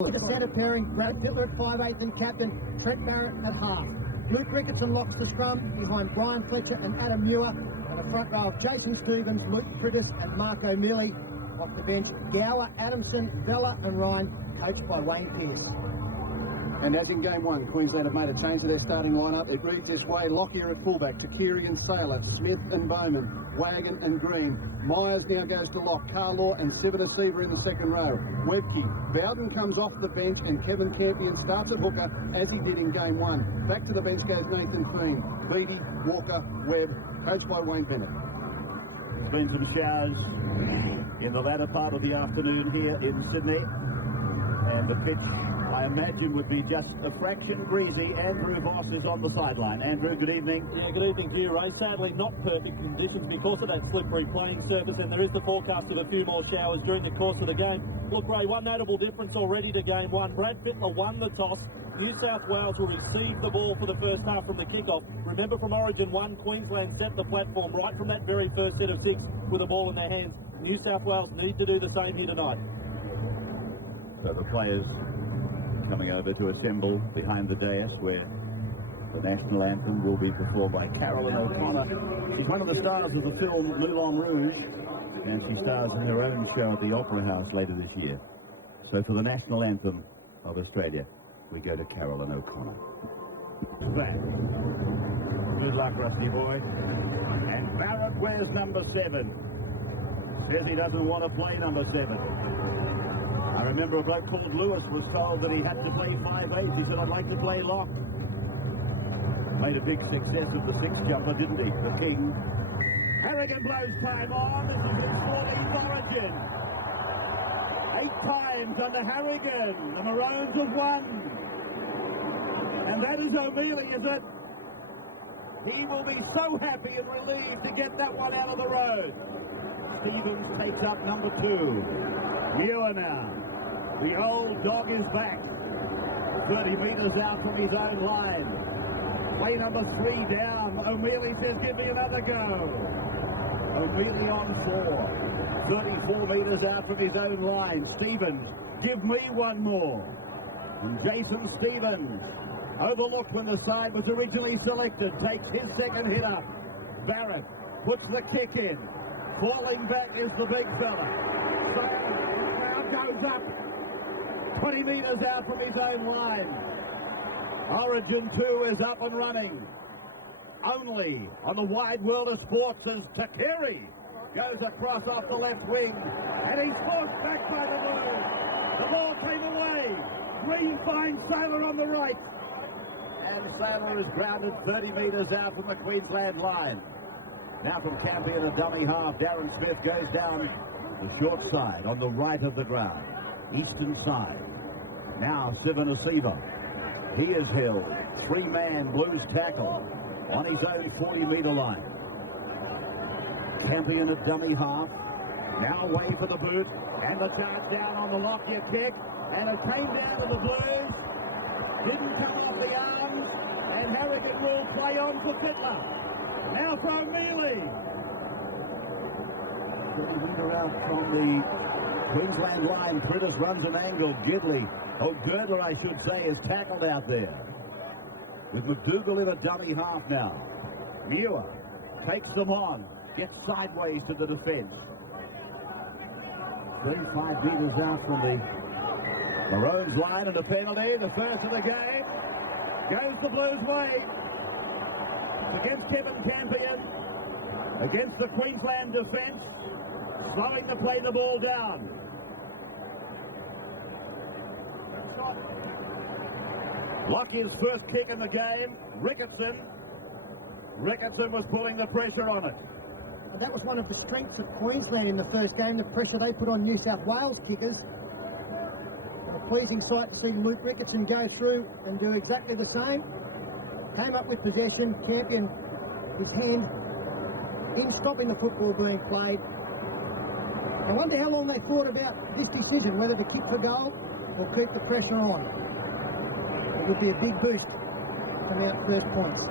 With the centre pairing, Brad Fittler at 5'8" and captain Trent Barrett at half. Luke Ricketson locks the scrum behind Brian Fletcher and Adam Muir. And the front row of Jason Stevens, Luke Priddis and Mark O'Mealy. Off the bench, Gower, Adamson, Vella and Ryan, coached by Wayne Pearce. And as in game one, Queensland have made a change to their starting lineup. It reads this way: Lockyer at fullback, Takiri and Saylor, Smith and Bowman, Wagon and Green. Myers now goes to lock, Carlaw and Sivana-Seaver in the second row. Webke, Bowden comes off the bench and Kevin Campion starts at hooker as he did in game one. Back to the bench goes Nathan Thiem, Beattie, Walker, Webb, coached by Wayne Bennett. There's been some showers in the latter part of the afternoon here in Sydney, and the pitch, I imagine, would be just a fraction breezy. Andrew Voss is on the sideline. Andrew, good evening. Yeah, good evening to you, Ray. Sadly, not perfect conditions because of that slippery playing surface, and there is the forecast of a few more showers during the course of the game. Look, Ray, one notable difference already to game one. Brad Fittler won the toss. New South Wales will receive the ball for the first half from the kickoff. Remember, from Origin 1, Queensland set the platform right from that very first set of six with the ball in their hands. New South Wales need to do the same here tonight. So the players coming over to assemble behind the dais where the national anthem will be performed by Carolyn O'Connor. She's one of the stars of the film Moulin Rouge, and she stars in her own show at the Opera House later this year. So for the national anthem of Australia, we go to Carolyn O'Connor. Good luck, Rusty boy. And Barrett wears number 7. Says he doesn't want to play number 7. I remember a bloke called Lewis was told that he had to play 5'8". He said, I'd like to play lock. Made a big success of the 6-jumper, didn't he? The King. Harrigan blows time on. This is his 14th Origin. 8 times under Harrigan. The Maroons have won. And that is O'Mealy, is it? He will be so happy and relieved to get that one out of the road. Stevens takes up number 2. Muir now. The old dog is back. 30 metres out from his own line. Play number 3 down. O'Mealy says, give me another go. O'Mealy on 4. 34 metres out from his own line. Stevens, give me one more. And Jason Stevens, overlooked when the side was originally selected, takes his second hit up. Barrett puts the kick in. Falling back is the big fella. So the crowd goes up. 20 metres out from his own line. Origin 2 is up and running. Only on the wide world of sports as Takiri goes across off the left wing. And he's forced back by the Blues. The ball came away. Green finds Saylor on the right. And Saylor is grounded 30 metres out from the Queensland line. Now from Campion, a dummy half. Darren Smith goes down the short side on the right of the ground. Eastern side. Now Sivana-Seaver. He is held. 3-man Blues tackle on his own 40-metre line. Campion at dummy half. Now away for the boot. And the charge down on the Lockyer kick. And it came down to the Blues. Didn't come off the arms. And Harrigan will play on for Fittler. Now for O'Mealy. 30 metre out from the Queensland line. Priddis runs an angle. Girdler, I should say, is tackled out there. With McDougall in a dummy half now. Muir takes them on. Gets sideways to the defence. 35 metres out from the Maroons line, and a penalty. The first of the game. Goes the Blues' way. Against Kevin Campion. Against the Queensland defence. Slowing the play the ball down. Lockyer's first kick in the game. Ricketson was pulling the pressure on it. That was one of the strengths of Queensland in the first game, the pressure they put on New South Wales kickers. And a pleasing sight to see Luke Ricketson go through and do exactly the same. Came up with possession. Campion, his hand in stopping the football being played. I wonder how long they thought about this decision, whether to kick for goal or keep the pressure on. It would be a big boost coming out first points.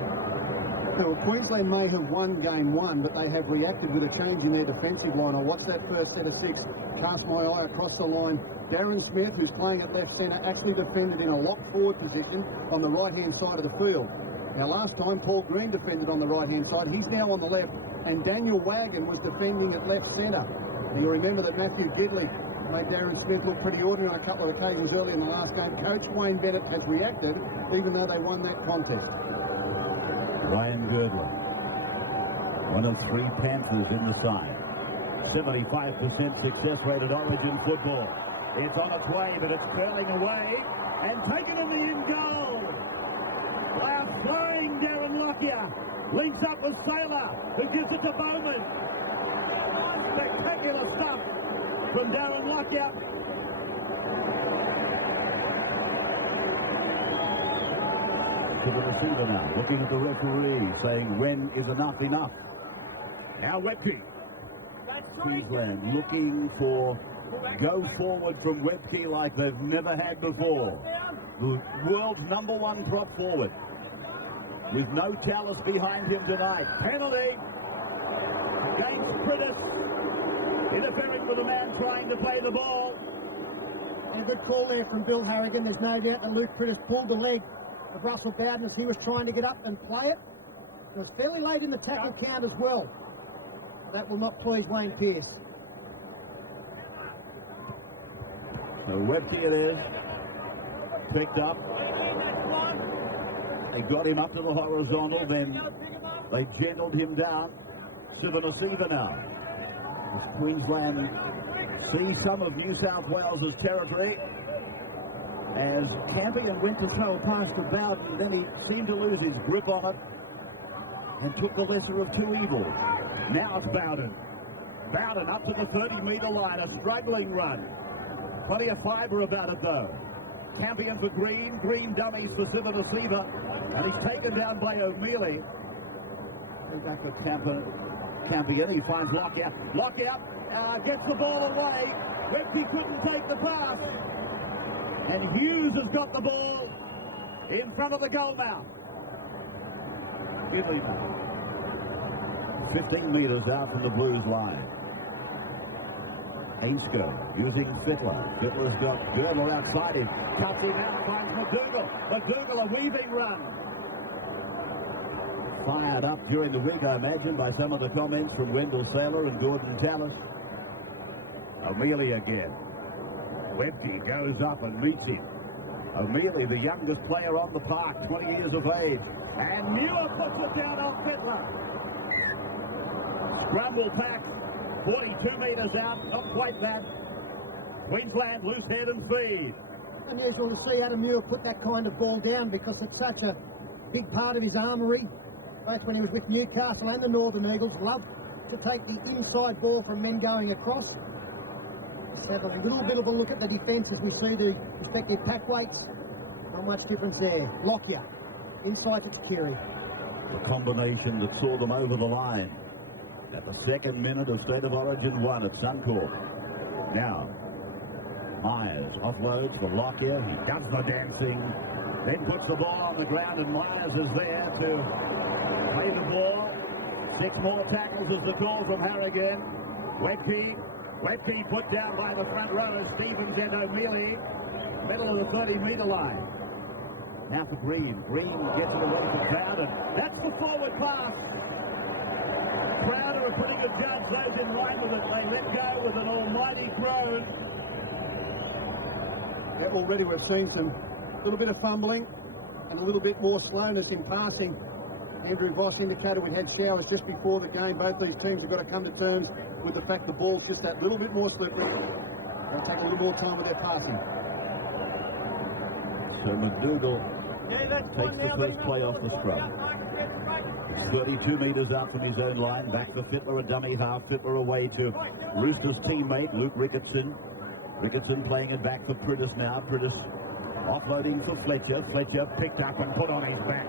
Well, Queensland may have won game one, but they have reacted with a change in their defensive line. I watched that first set of six, cast my eye across the line. Darren Smith, who's playing at left centre, actually defended in a locked forward position on the right-hand side of the field. Now, last time, Paul Green defended on the right-hand side. He's now on the left, and Daniel Wagon was defending at left centre. And you'll remember that Matthew Gidley made Darren Smith look pretty ordinary on a couple of occasions early in the last game. Coach Wayne Bennett has reacted, even though they won that contest. Ryan Girdler, one of three Panthers in the side. 75% success rate at Origin football. It's on its way, but it's curling away and taken in the in goal. Wow, flying Darren Lockyer. Links up with Saylor, who gives it to Bowman. Spectacular stuff from Darren Lockyer. To the receiver now, looking at the referee, saying, when is enough enough? Now Webke. Queensland looking for go forward from Webke like they've never had before. The world's #1 prop forward. With no Tallis behind him tonight. Penalty against Prittis. Interfering with a man trying to play the ball. And a good call there from Bill Harrigan. There's no doubt that Luke Prittis pulled the leg of Russell Bowden as he was trying to get up and play it. It was fairly late in the tackle count as well. That will not please Wayne Pearce. So Webke it is. Picked up. They got him up to the horizontal, then they gentled him down to the receiver now. As Queensland see some of New South Wales' territory. As Campion went to throw past to Bowden, then he seemed to lose his grip on it and took the lesser of two evils. Now it's Bowden. Bowden up to the 30-metre line, a struggling run. Plenty of fibre about it though. Campion for Green. Green dummies for Siva the Seaver. And he's taken down by O'Mealy. Back for Campion. He finds Lockyer. Lockyer gets the ball away. Webke couldn't take the pass. And Hughes has got the ball in front of the goal mouth. 15 metres out from the Blues line. Ainsker using Fittler. Fittler's got Girdler outside him. Cuts him out, finds McDougall. McDougall, a weaving run. Fired up during the week, I imagine, by some of the comments from Wendell Saylor and Gordon Tallis. O'Mealy again. Webke goes up and meets him. O'Mealy, the youngest player on the park, 20 years of age. And Muir puts it down on Fittler. Scramble pack, 42 metres out, not quite that. Queensland loose head and feed. Unusual to see Adam Muir put that kind of ball down because it's such a big part of his armoury. Both when he was with Newcastle and the Northern Eagles, loved to take the inside ball from men going across. Let's have a little bit of a look at the defence as we see the respective pack weights. Not much difference there. Lockyer, inside to Kiri. The combination that saw them over the line at the second minute of State of Origin 1 at Suncorp. Now, Myers offloads for Lockyer. He does the dancing, then puts the ball on the ground, and Myers is there to play the ball. 6 more tackles is the call from Harrigan. Webke put down by the front row. Stevens and O'Mealy, middle of the 30-metre line. Now for Green. Green gets it away from Bowden. That's the forward pass. Crowder, a pretty good judge, those in line with it. They let go with an almighty groan. Yeah, already we've seen some little bit of fumbling and a little bit more slowness in passing. Andrew Voss indicated we had showers just before the game. Both these teams have got to come to terms with the fact the ball's just that little bit more slippery. They'll take a little more time with their passing. So McDougall takes the first play off the scrum. 32 metres out from his own line. Back for Fittler, a dummy half. Fittler away to Roosters' teammate, Luke Ricketson. Ricketson playing it back for Prittis now. Prittis offloading for Fletcher. Fletcher picked up and put on his back.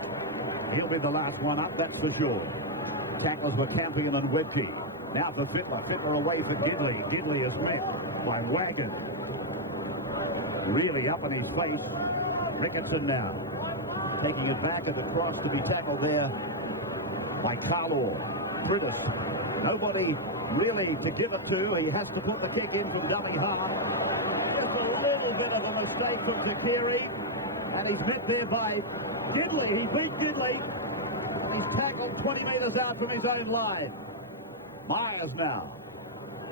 He'll be the last one up, that's for sure. Tackles for Campion and Webke. Now for Fittler. Fittler away for Gidley. Gidley is met by Wagon. Really up in his face. Ricketson now taking it back at the cross to be tackled there by Carlo. British. Nobody really to give it to. He has to put the kick in from dummy half. Just a little bit of a mistake from Takiri. And he's met there by Gidley. He beat Gidley. He's tackled 20 metres out from his own line. Myers now.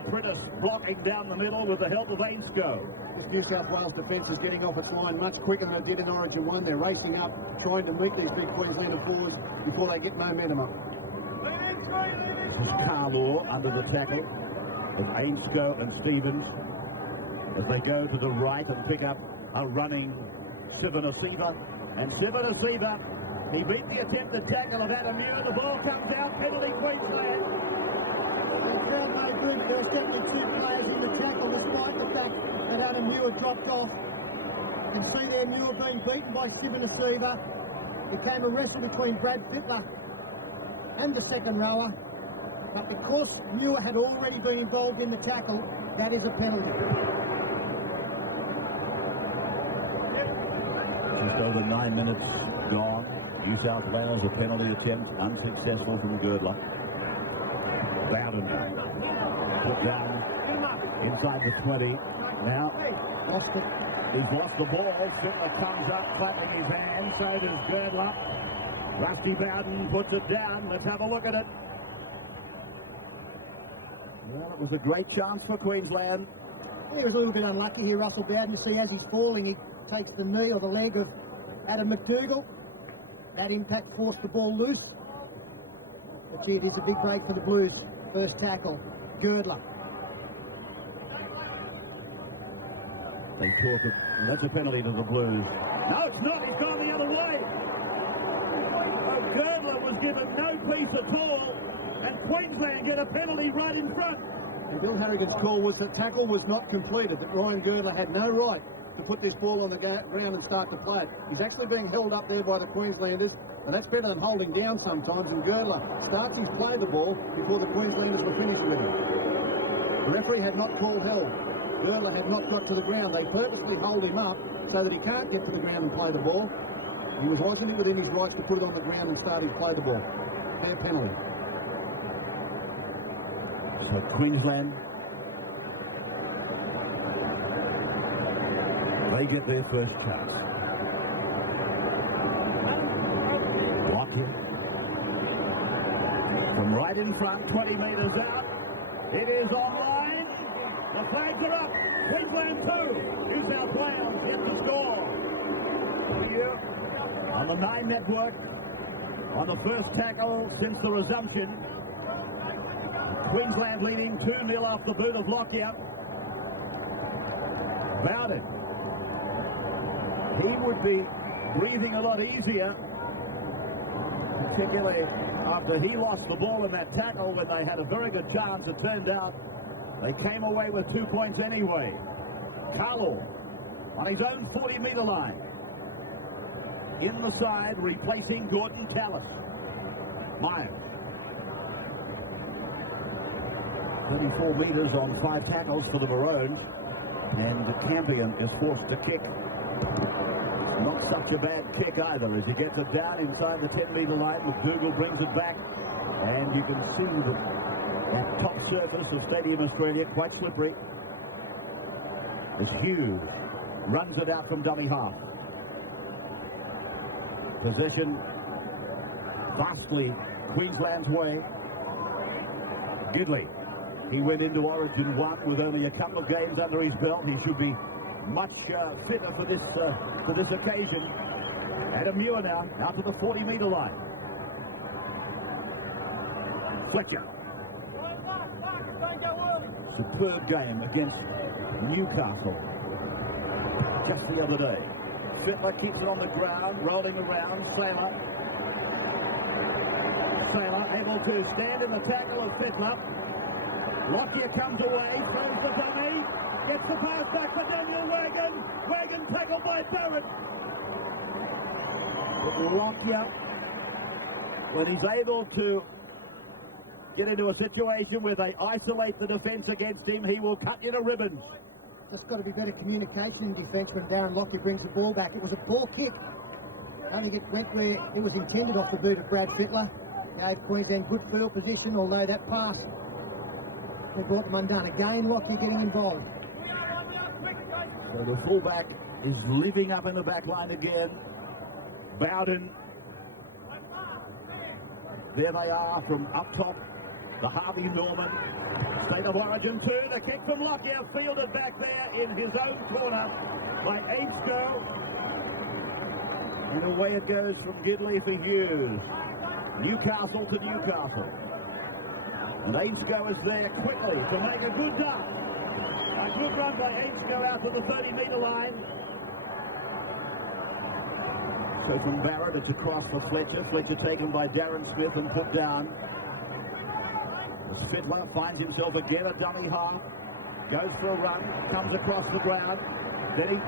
Prentice blocking down the middle with the help of Ainscoe. This New South Wales defence is getting off its line much quicker than it did in Origin 1. They're racing up, trying to meet these big Queenslander forwards before they get momentum up. Carlo under the tackle with Ainscoe and Stevens as they go to the right and pick up a running Sivanasiva. And Sivanasiva, he beat the attempted tackle of Adam Muir. The ball comes out, penalty Queensland. There were certainly two players in the tackle despite the fact that Adam Muir dropped off. You can see there Muir being beaten by Sivanasiva. It came a wrestle between Brad Fittler and the second rower. But because Muir had already been involved in the tackle, that is a penalty. Just over 9 minutes gone. New South Wales, a penalty attempt unsuccessful from Girdler. Bowden put down inside the 20. Now, he's lost the ball. Fittler comes up, clapping his hands. So does Girdler. Rusty Bowden puts it down. Let's have a look at it. Well, it was a great chance for Queensland. He was a little bit unlucky here, Russell Bowden. You see, as he's falling, he takes the knee or the leg of Adam McDougall. That impact forced the ball loose. That's it. It's a big break for the Blues. First tackle, Girdler. They talk it. That's a penalty to the Blues. No, it's not. He's gone the other way. Girdler was given no peace at all, and Queensland get a penalty right in front. And Bill Harrigan's call was that tackle was not completed, that Ryan Girdler had no right to put this ball on the ground and start to play it. He's actually being held up there by the Queenslanders, and that's better than holding down sometimes, and Girdler starts his play the ball before the Queenslanders were finished with him. The referee had not called held. Girdler had not got to the ground. They purposely hold him up so that he can't get to the ground and play the ball. He wasn't within his rights to put it on the ground and start his play the ball. Fair penalty. So Queensland, they get their first chance. Lockyer from right in front, 20 metres out. It is online. The flags are up. Queensland 2. New South Wales get the score. Here on the 9 network on the first tackle since the resumption. Queensland leading 2-0 off the boot of Lockyer. Bowden. He would be breathing a lot easier, particularly after he lost the ball in that tackle when they had a very good chance. It turned out they came away with 2 points anyway. Carlo on his own 40-metre line. In the side, replacing Gordon Callis. Myers. 34 metres on 5 tackles for the Maroons, and the Campion is forced to kick. It's not such a bad kick either, as he gets it down inside the 10-metre line. McDougall brings it back, and you can see that top surface of Stadium Australia, quite slippery. As Hughes runs it out from dummy half. Possession vastly Queensland's way. Gidley. He went into Origin 1 with only a couple of games under his belt. He should be much fitter for this occasion. Adam Muir now out to the 40-metre line. Fletcher. Superb game against Newcastle just the other day. Fittler keeps it on the ground, rolling around. Sailor able to stand in the tackle of Fittler. Lockyer comes away, throws the dummy, gets the pass back for Daniel Wagon. Wagon tackled by Barrett. But Lockyer, when he's able to get into a situation where they isolate the defence against him, he will cut you to ribbons. There's got to be better communication in defence when Darren Lockyer brings the ball back. It was a ball kick. Only it went where it was intended off the boot of Brad Fittler. Gave Queensland good field position, although that pass they brought them undone. Again, Lockie getting involved. So the fullback is living up in the back line again. Bowden. There they are from up top. The Harvey Norman. State of Origin 2. The kick from Lockyer, fielded back there in his own corner by Ainscough. And away it goes from Gidley for Hughes. Newcastle to Newcastle. And Ainscough is there quickly to make a good dunk. A good run by Ainscough out to the 30-metre line. So from Barrett, it's across for Fletcher. Fletcher taken by Darren Smith and put down. Spitler finds himself again a dummy half. Goes for a run, comes across the ground. Then he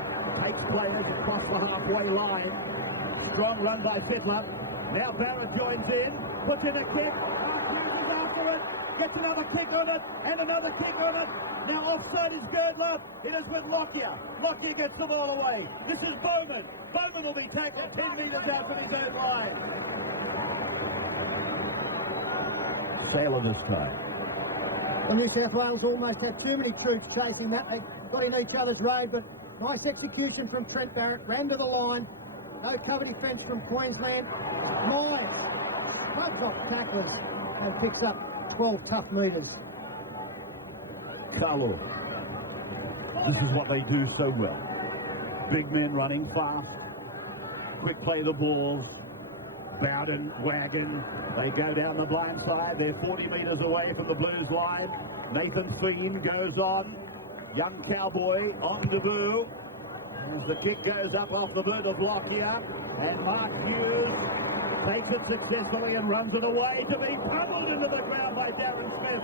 takes players across the halfway line. Strong run by Fittler. Now Barrett joins in, puts in a kick. Hughes is after it, gets another kick on it, and another kick on it. Now offside is Girdler. It is with Lockyer. Lockyer gets the ball away. This is Bowman. Bowman will be tackled 10 metres out from his own line. Sailor this time. Well, New South Wales almost had too many troops chasing that. They got in each other's road, but nice execution from Trent Barrett. Ran to the line. No cover defence from Queensland. Myers smokes off tacklers and picks up 12 tough metres. Carlo. This is what they do so well. Big men running fast. Quick play the balls. Bowden, Wagon, they go down the blind side. They're 40 metres away from the Blues line. Nathan Fiend goes on. Young Cowboy on the boo. As the kick goes up off the boot of Lockyer. And Mark Hughes takes it successfully and runs it away to be pummeled into the ground by Darren Smith.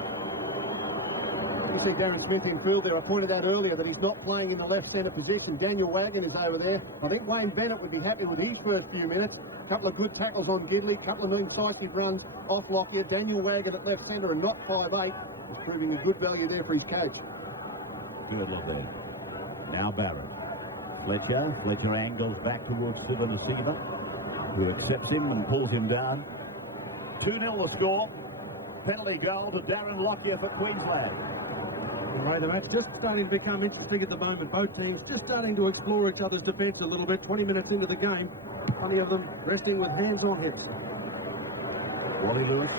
You see Darren Smith in field there. I pointed out earlier that he's not playing in the left centre position. Daniel Wagon is over there. I think Wayne Bennett would be happy with his first few minutes. A couple of good tackles on Gidley, a couple of incisive runs off Lockyer. Daniel Wagon at left centre and not 5'8", is proving a good value there for his coach. Good look there. Now Barrett. Fletcher angles back towards the receiver, who accepts him and pulls him down. 2-0 the score. Penalty goal to Darren Lockyer for Queensland. Right, the match just starting to become interesting at the moment. Both teams just starting to explore each other's defence a little bit. 20 minutes into the game, plenty of them resting with hands on hips. Wally Lewis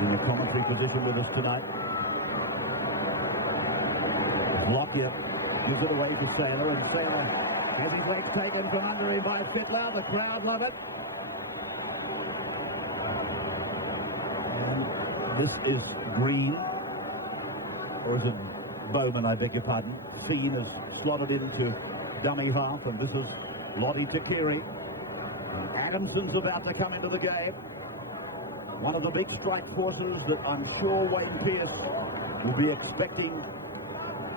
in the commentary position with us tonight. Lockyer gives it away to Sailor, and Sailor has his legs taken from under him by Fittler. The crowd love it. And this is Green. Or is it Bowman, I beg your pardon. Scene is slotted into dummy half, and this is Lottie Takiri. And Adamson's about to come into the game. One of the big strike forces that I'm sure Wayne Pearce will be expecting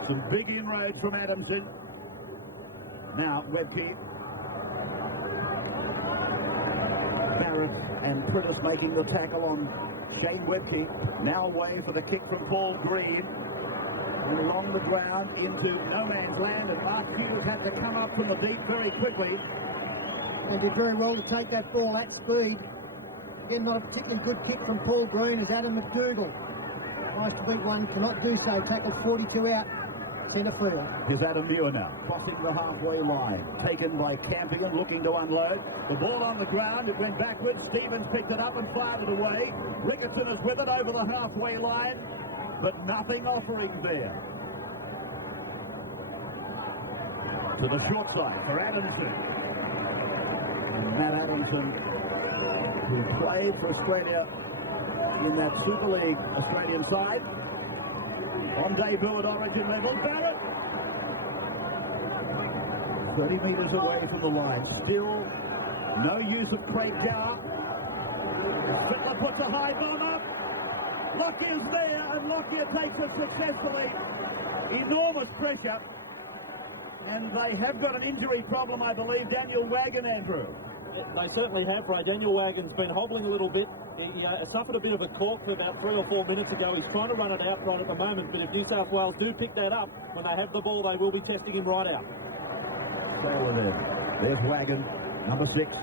some big inroads from Adamson. Now, Webke. Barrett and Prentice making the tackle on Shane Webke. Now away for the kick from Paul Green. And along the ground into no man's land, and Mark Hughes had to come up from the deep very quickly. They did very well to take that ball at speed. Again, not a particularly good kick from Paul Green as Adam McDougall. Nice to beat one, cannot do so. Tackles 42 out, centre field. Here's Adam Muir now, crossing the halfway line. Taken by Campion, looking to unload. The ball on the ground, it went backwards. Stevens picked it up and fired it away. Ricketson is with it over the halfway line, but nothing offering there. To the short side for Adamson. And Matt Adamson, who played for Australia in that Super League Australian side. On debut at Origin level, Barrett. 30 metres away from the line. Still no use of Craig Gower. Fittler puts a high bomb up. Lockyer's there, and Lockyer takes it successfully. Enormous pressure. And they have got an injury problem, I believe, Daniel Wagon, Andrew. They certainly have, Ray. Daniel Wagon's been hobbling a little bit. He suffered a bit of a cork for about 3 or 4 minutes ago. He's trying to run it out right at the moment, but if New South Wales do pick that up, when they have the ball, they will be testing him right out. Sailor there. There's Wagon, number 6.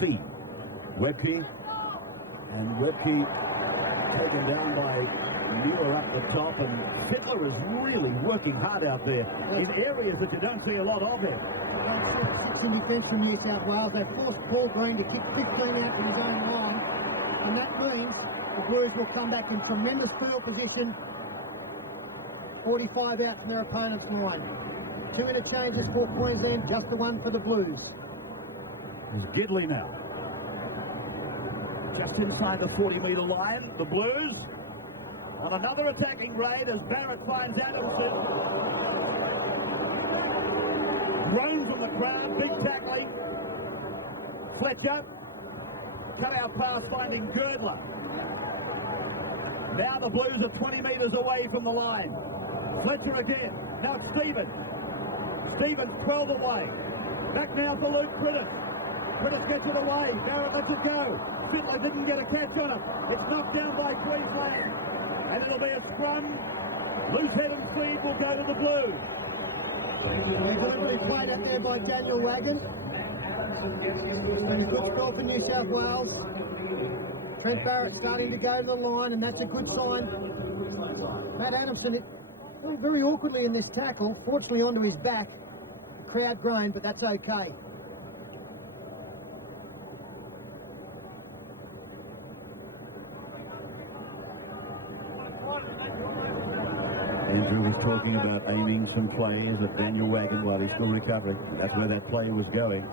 Fee Webke. And Webke taken down by Muir up the top, and Fittler is really working hard out there in areas that you don't see a lot of here. Six in defence from New South Wales. They forced Paul Green to kick 15 out from his own line, and that means the Blues will come back in tremendous field position, 45 out from their opponent's line. 2 interchanges for Queensland, just the one for the Blues. Gidley now. Just inside the 40-metre line, the Blues on another attacking raid as Barrett finds Adamson. Groan from the crowd, big tackling. Fletcher, cut out pass finding Girdler. Now the Blues are 20 metres away from the line. Fletcher again, now it's Stevens. Stevens 12 away. Back now for Luke Critters. Critters gets it away, Barrett lets it go. Fittler didn't get a catch on it. It's knocked down by Queensland. And it'll be a scrum. Loose head and speed will go to the Blues. He's played out there by Daniel Wagon. Good score for New South Wales. Trent Barrett starting to go to the line, and that's a good sign. Matt Adamson, very awkwardly in this tackle, fortunately onto his back. The crowd groaned, but that's okay. Andrew was talking about aiming some plays at Daniel Wagon while he's still recovering. That's where that play was going.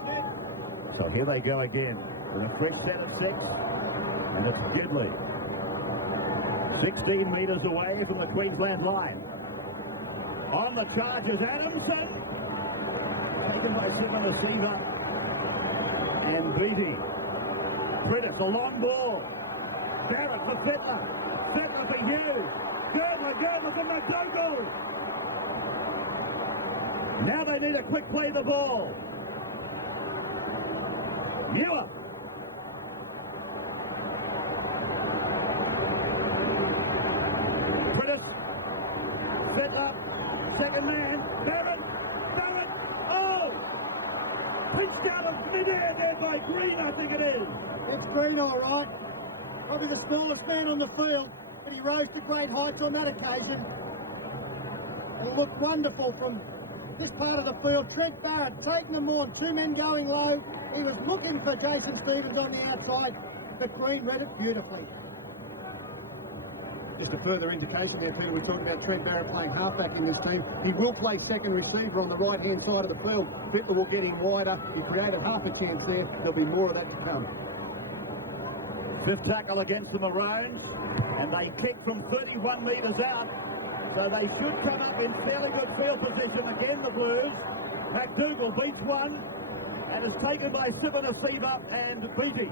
So here they go again with a fresh set of 6. And it's Gidley. 16 metres away from the Queensland line. On the charges, Adamson. Taken by Simon Asiva. And Beattie. Critters, a long ball. Barrett for Fittler. Fittler for Hughes. Girdler for McDougall. Now they need a quick play the ball. Muir. Critters. Fittler. Second man. Barrett. Oh! Pitched out of mid-air there by Green, I think it is. It's Green, all right. Probably the smallest man on the field, but he rose to great heights on that occasion. He looked wonderful from this part of the field. Trent Barrett taking them on, 2 men going low. He was looking for Jason Stevens on the outside, but Green read it beautifully. Just a further indication there, Peter. We're talking about Trent Barrett playing halfback in this team. He will play second receiver on the right-hand side of the field. Fittler will get him wider. He created half a chance there. There'll be more of that to come. 5th tackle against the Maroons, and they kick from 31 metres out, so they should come up in fairly good field position again, the Blues. McDougall beats one, and is taken by Simon Asiva and Beattie.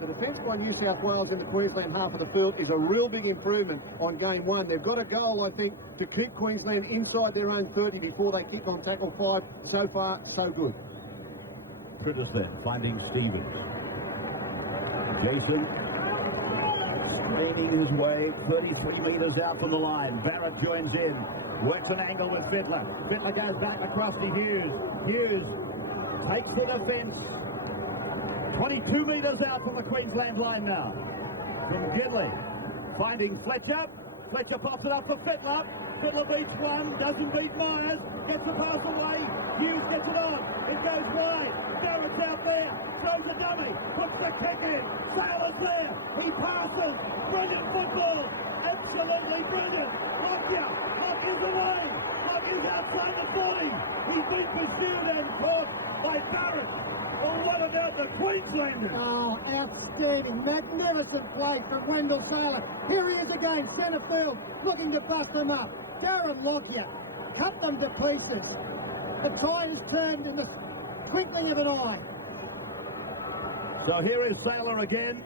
The defence by New South Wales in the Queensland half of the field is a real big improvement on game 1. They've got a goal, I think, to keep Queensland inside their own 30 before they kick on tackle 5. So far, so good. Critters then, finding Stevens. Jason screening his way 33 metres out from the line. Barrett joins in, works an angle with Fittler. Fittler goes back across to Hughes. Hughes takes the defence. 22 metres out from the Queensland line now. From Gidley, finding Fletcher. Fletcher pops it up for Fittler. Fittler beats one, doesn't beat Myers. Gets the pass away. Hughes gets it on. It goes wide. Barrett's out there. Throws the dummy. Puts the kick in. Sailor's there. He passes. Brilliant football. Absolutely brilliant. Lockyer's away. Lockyer's outside the 40. He beat pursued and caught by Barrett. Well, what about the Queenslanders? Oh, outstanding, magnificent play from Wendell Sailor. Here he is again, centre field, looking to bust them up. Darren Lockyer cut them to pieces. The tide has turned in the twinkling of an eye. So here is Sailor again.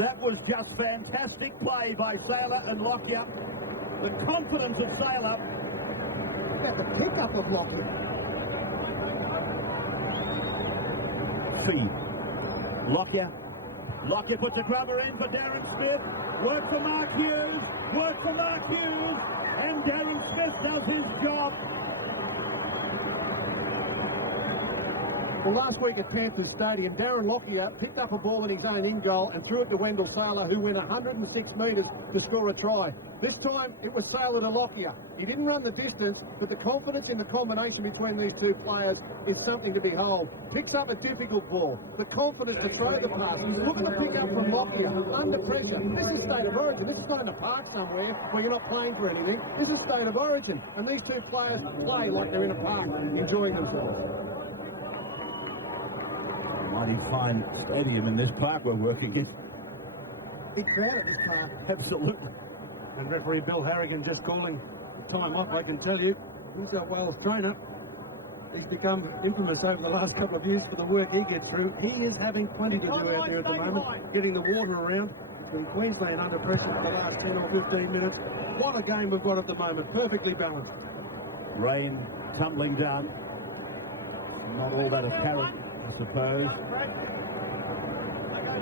That was just fantastic play by Sailor and Lockyer. The confidence of Sailor. That's a pickup of Lockyer. Feed. Lockyer puts a grubber in for Darren Smith. Work for Mark Hughes. And Darren Smith does his job. Well, last week at Panthers Stadium, Darren Lockyer picked up a ball in his own in-goal and threw it to Wendell Saylor, who went 106 metres to score a try. This time, it was Saylor to Lockyer. He didn't run the distance, but the confidence in the combination between these two players is something to behold. Picks up a difficult ball. The confidence to throw the pass. He's looking to pick up from Lockyer under pressure. This is State of Origin. This is not in a park somewhere where you're not playing for anything. This is State of Origin. And these two players play like they're in a park, enjoying themselves. Mighty fine stadium in this park we're working in. Big crowd at this park. Absolutely. And referee Bill Harrigan just calling the time off, I can tell you. New South Wales trainer. He's become infamous over the last couple of years for the work he gets through. He is having plenty to do out there at the moment, getting the water around. Been Queensland under pressure for the last 10 or 15 minutes. What a game we've got at the moment, perfectly balanced. Rain tumbling down. Not all that apparent, I suppose.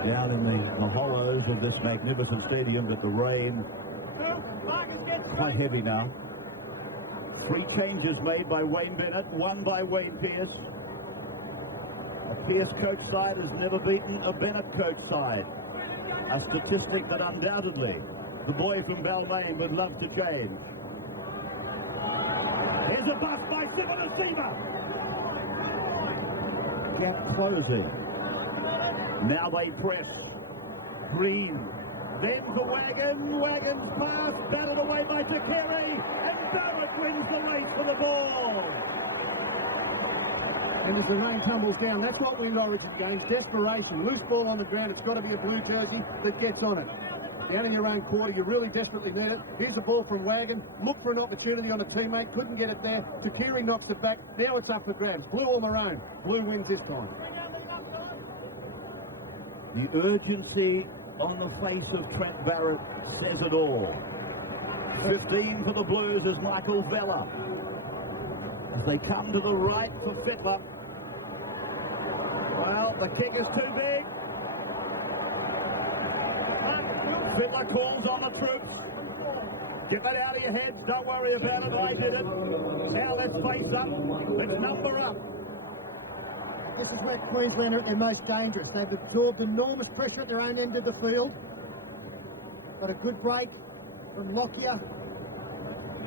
Down in the hollows of this magnificent stadium, but the rain quite heavy now. 3 changes made by Wayne Bennett, 1 by Wayne Pearce. A Pearce coach side has never beaten a Bennett coach side. A statistic that undoubtedly the boy from Balmain would love to change. Here's a bust by Simon receiver. Gap closing. Now they press. Green. Then for Wagon. Wagon's pass batted away by Takeri. And Barrett wins the race for the ball. And as the rain tumbles down, that's what wins Origin games. Desperation. Loose ball on the ground. It's got to be a blue jersey that gets on it. Down in your own quarter, you really desperately need it. Here's a ball from Wagon. Look for an opportunity on a teammate. Couldn't get it there. Takeri knocks it back. Now it's up for grabs. Blue or maroon. Blue wins this time. The urgency on the face of Trent Barrett says it all. 15 for the Blues is Michael Vella. As they come to the right for Fittler. Well, the kick is too big. Fittler calls on the troops. Get that out of your heads. Don't worry about it. I did it. Now let's face up. Let's number up. This is where Queensland are at their most dangerous. They've absorbed enormous pressure at their own end of the field. Got a good break from Lockyer.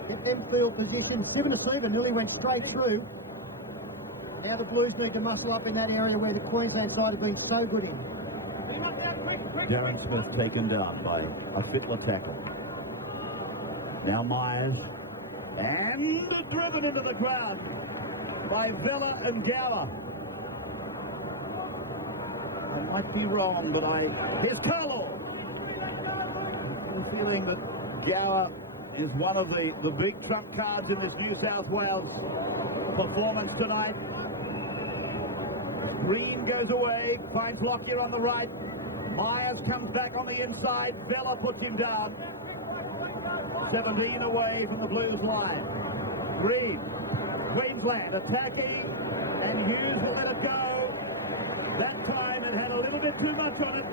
Get them field position. Sivanasiva nearly went straight through. Now the Blues need to muscle up in that area where the Queensland side have been so good in. Darren Smith taken down by a Fittler tackle. Now Myers. And driven into the ground by Vella and Gower. I might be wrong, but here's Carlo. I'm feeling that Gower is one of the big trump cards in this New South Wales performance tonight. Green goes away, finds Lockyer on the right. Myers comes back on the inside. Vella puts him down. 17 away from the Blues line. Green, Queensland attacking, and Hughes will let it go. That time it had a little bit too much on it.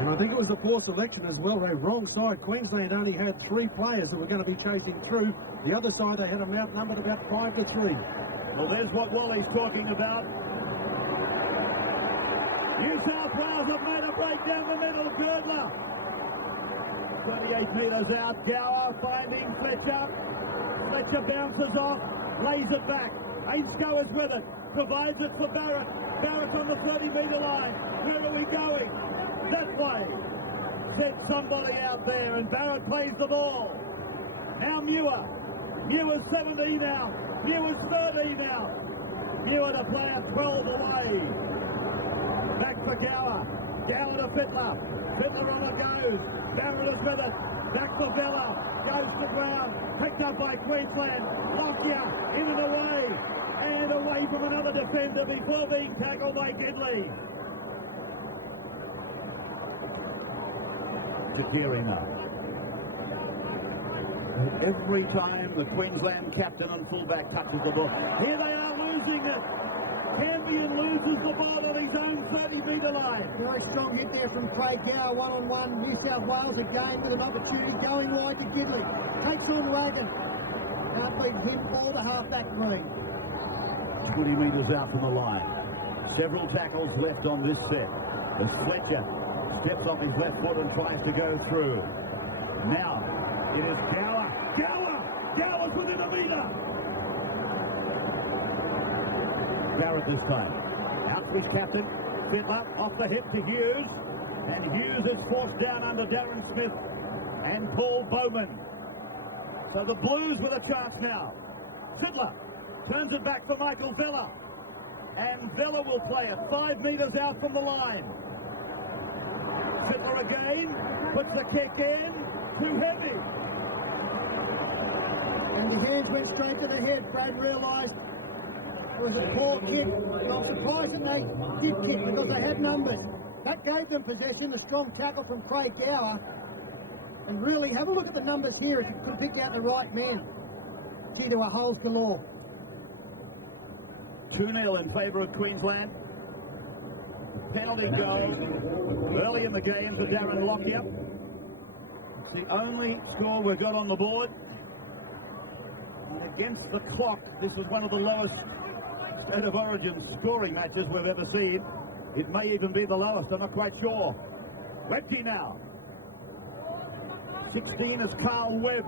And I think it was a poor selection as well. They wrong side. Queensland only had 3 players that were going to be chasing through. The other side, they had them outnumbered about 5 to 3. Well, there's what Wally's talking about. New South Wales have made a break down the middle. Girdler. 28 metres out. Gower finding Fletcher. Fletcher bounces off. Lays it back. Ainscoe is with it. Provides it for Barrett. Barrett on the 30-metre line. Where are we going? That way. Sent somebody out there, and Barrett plays the ball. Now Muir. Muir's 17 now. Muir's 30 now. Muir the player 12 away. Back for Gower. Gower to Fittler. Fittler on the goes. Barrett is with it. Back for Vella. Goes to ground. Picked up by Queensland. Lockyer in and away. And away from another defender before being tackled by Gidley. Takeri now. Every time the Queensland captain and fullback touches the ball. Here they are losing it. Campion loses the ball on his own 30-metre line. Very strong hit there from Craig Gower, one-on-one. New South Wales again with an opportunity going wide to Gidley. Takes on Wagon. Can't beat him or the halfback Green. 20 metres out from the line. Several tackles left on this set. As Fletcher steps off his left foot and tries to go through. Now, it is Gower. Gower's within a metre. Garrett this time. Out to his captain. Fiddler off the hip to Hughes. And Hughes is forced down under Darren Smith and Paul Bowman. So the Blues with a chance now. Fiddler turns it back for Michael Vella. And Vella will play it 5 metres out from the line. Fiddler again, puts the kick in, too heavy. And the hands went straight to the head. Brad realised it was a poor kick. And I'm surprised that they did kick because they had numbers. That gave them possession, a strong tackle from Craig Gower. And really, have a look at the numbers here if you could pick out the right man. Gee, there were holes galore. 2-0 in favour of Queensland. Penalty goal early in the game for Darren Lockyer. It's the only score we've got on the board. And against the clock, this is one of the lowest State of Origin scoring matches we've ever seen. It may even be the lowest, I'm not quite sure. Webke now. 16 is Carl Webb.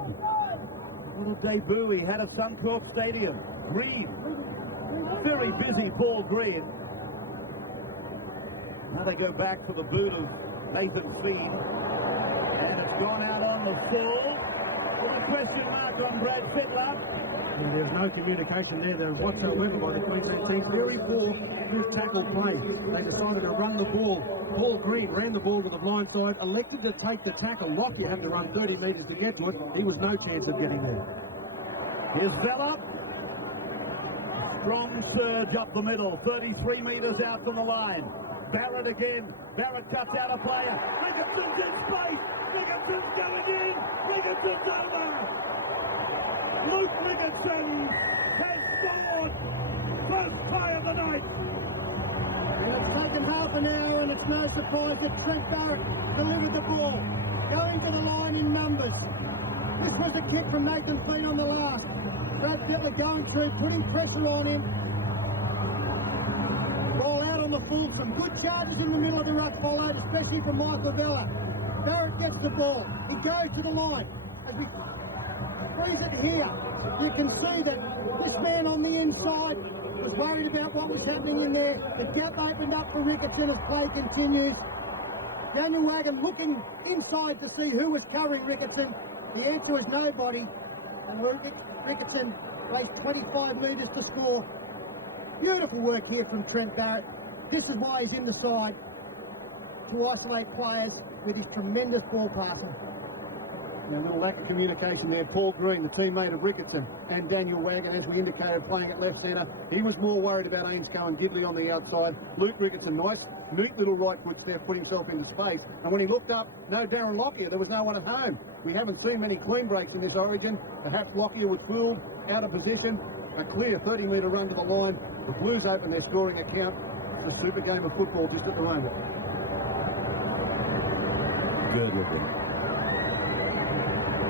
Little debut he had at Suncorp Stadium. Green. Very busy Paul Green. Now they go back for the boot of Nathan Seed. And it's gone out on the full. With a question mark on Brad Fiddler. And there's no communication there whatsoever by the Queensland team. Very poor tackle play. They decided to run the ball. Paul Green ran the ball to the blind side, elected to take the tackle. Lockyer had to run 30 metres to get to it. He was no chance of getting there. Here's Vella. Strong surge up the middle, 33 metres out from the line. Barrett again. Barrett cuts out a player. Ricketson's in space. Ricketson's going in. Ricketson's over. Luke Ricketson has scored. First try of the night. And it's taken half an hour, and it's no surprise that Trent Barrett delivered the ball. Going to the line in numbers. This was a kick from Nathan Flynn on the last. Brad Fittler going through, putting pressure on him. Ball out on the full. Some good charges in the middle of the ruck followed, especially from Michael Vella. Barrett gets the ball. He goes to the line. As he frees it here, you can see that this man on the inside was worried about what was happening in there. The gap opened up for Ricketson as play continues. Daniel Wagon looking inside to see who was covering Ricketson. The answer was nobody. And Ricketson raced 25 metres to score. Beautiful work here from Trent Barrett. This is why he's in the side, to isolate players with his tremendous ball passing. A little lack of communication there. Paul Green, the teammate of Ricketson, and Daniel Wagon, as we indicated, playing at left centre. He was more worried about Ainscoe and Diddley on the outside. Luke Ricketson, nice, neat little right foot step, put himself into space. And when he looked up, no Darren Lockyer. There was no one at home. We haven't seen many clean breaks in this origin. Perhaps Lockyer was fooled, out of position. A clear 30-metre run to the line. The Blues open their scoring account. It's a super game of football just at the moment. Good looking.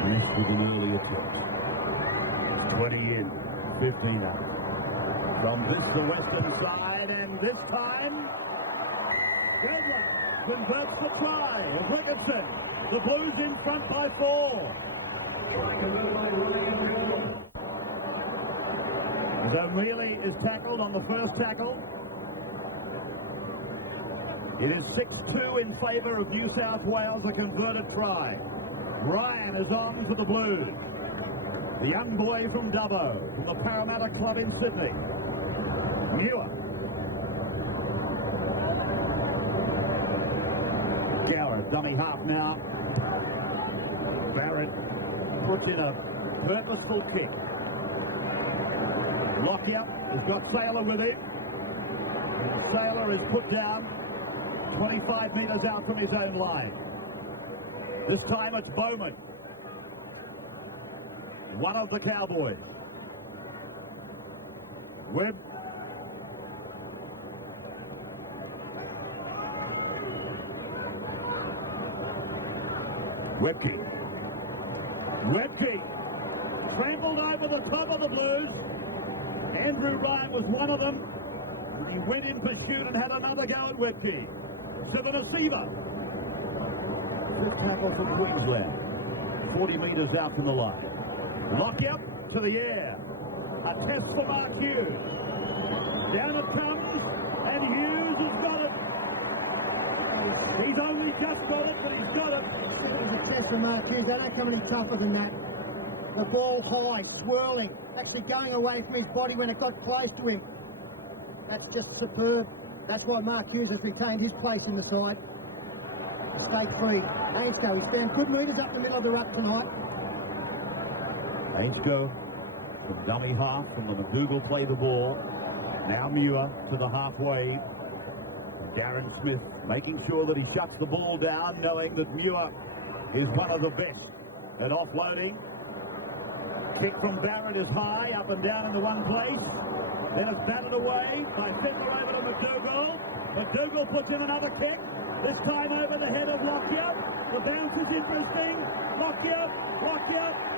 Missed with an early attempt. 20 in, 15 out. From this the western side, and this time, Fiddler converts the try of Ricketson. The Blues in front by 4. As O'Mealy is tackled on the first tackle. It is 6-2 in favour of New South Wales, a converted try. Ryan is on for the Blues. The young boy from Dubbo, from the Parramatta Club in Sydney. Muir. Gower, dummy half now. Barrett puts in a purposeful kick. Lockyer has got Saylor with him. Saylor is put down 25 metres out from his own line. This time it's Bowman, one of the Cowboys. Webb. Webke. Trampled over the top of the Blues. Andrew Ryan was one of them. He went in pursuit and had another go at Whitby. Sivanasiva. Six tackles for Queensland. 40 metres out from the line. Lockyer to the air. A test for Mark Hughes. Down it comes, and Hughes has got it. He's only just got it, but he's got it. It was a test for Mark Hughes. They don't come any tougher than that. The ball high, swirling, actually going away from his body when it got close to him. That's just superb. That's why Mark Hughes has retained his place in the side. Mistake free. Ainsko, he's found good metres up the middle of the ruck tonight. Ainsko from dummy half, and when McDougall play the ball. Now Muir to the halfway. Darren Smith making sure that he shuts the ball down, knowing that Muir is one of the best at offloading. Kick from Barrett is high, up and down into one place. Then it's batted away by Fittler over to McDougall. McDougall puts in another kick. This time over the head of Lockyer. The bounce is interesting. Lockyer,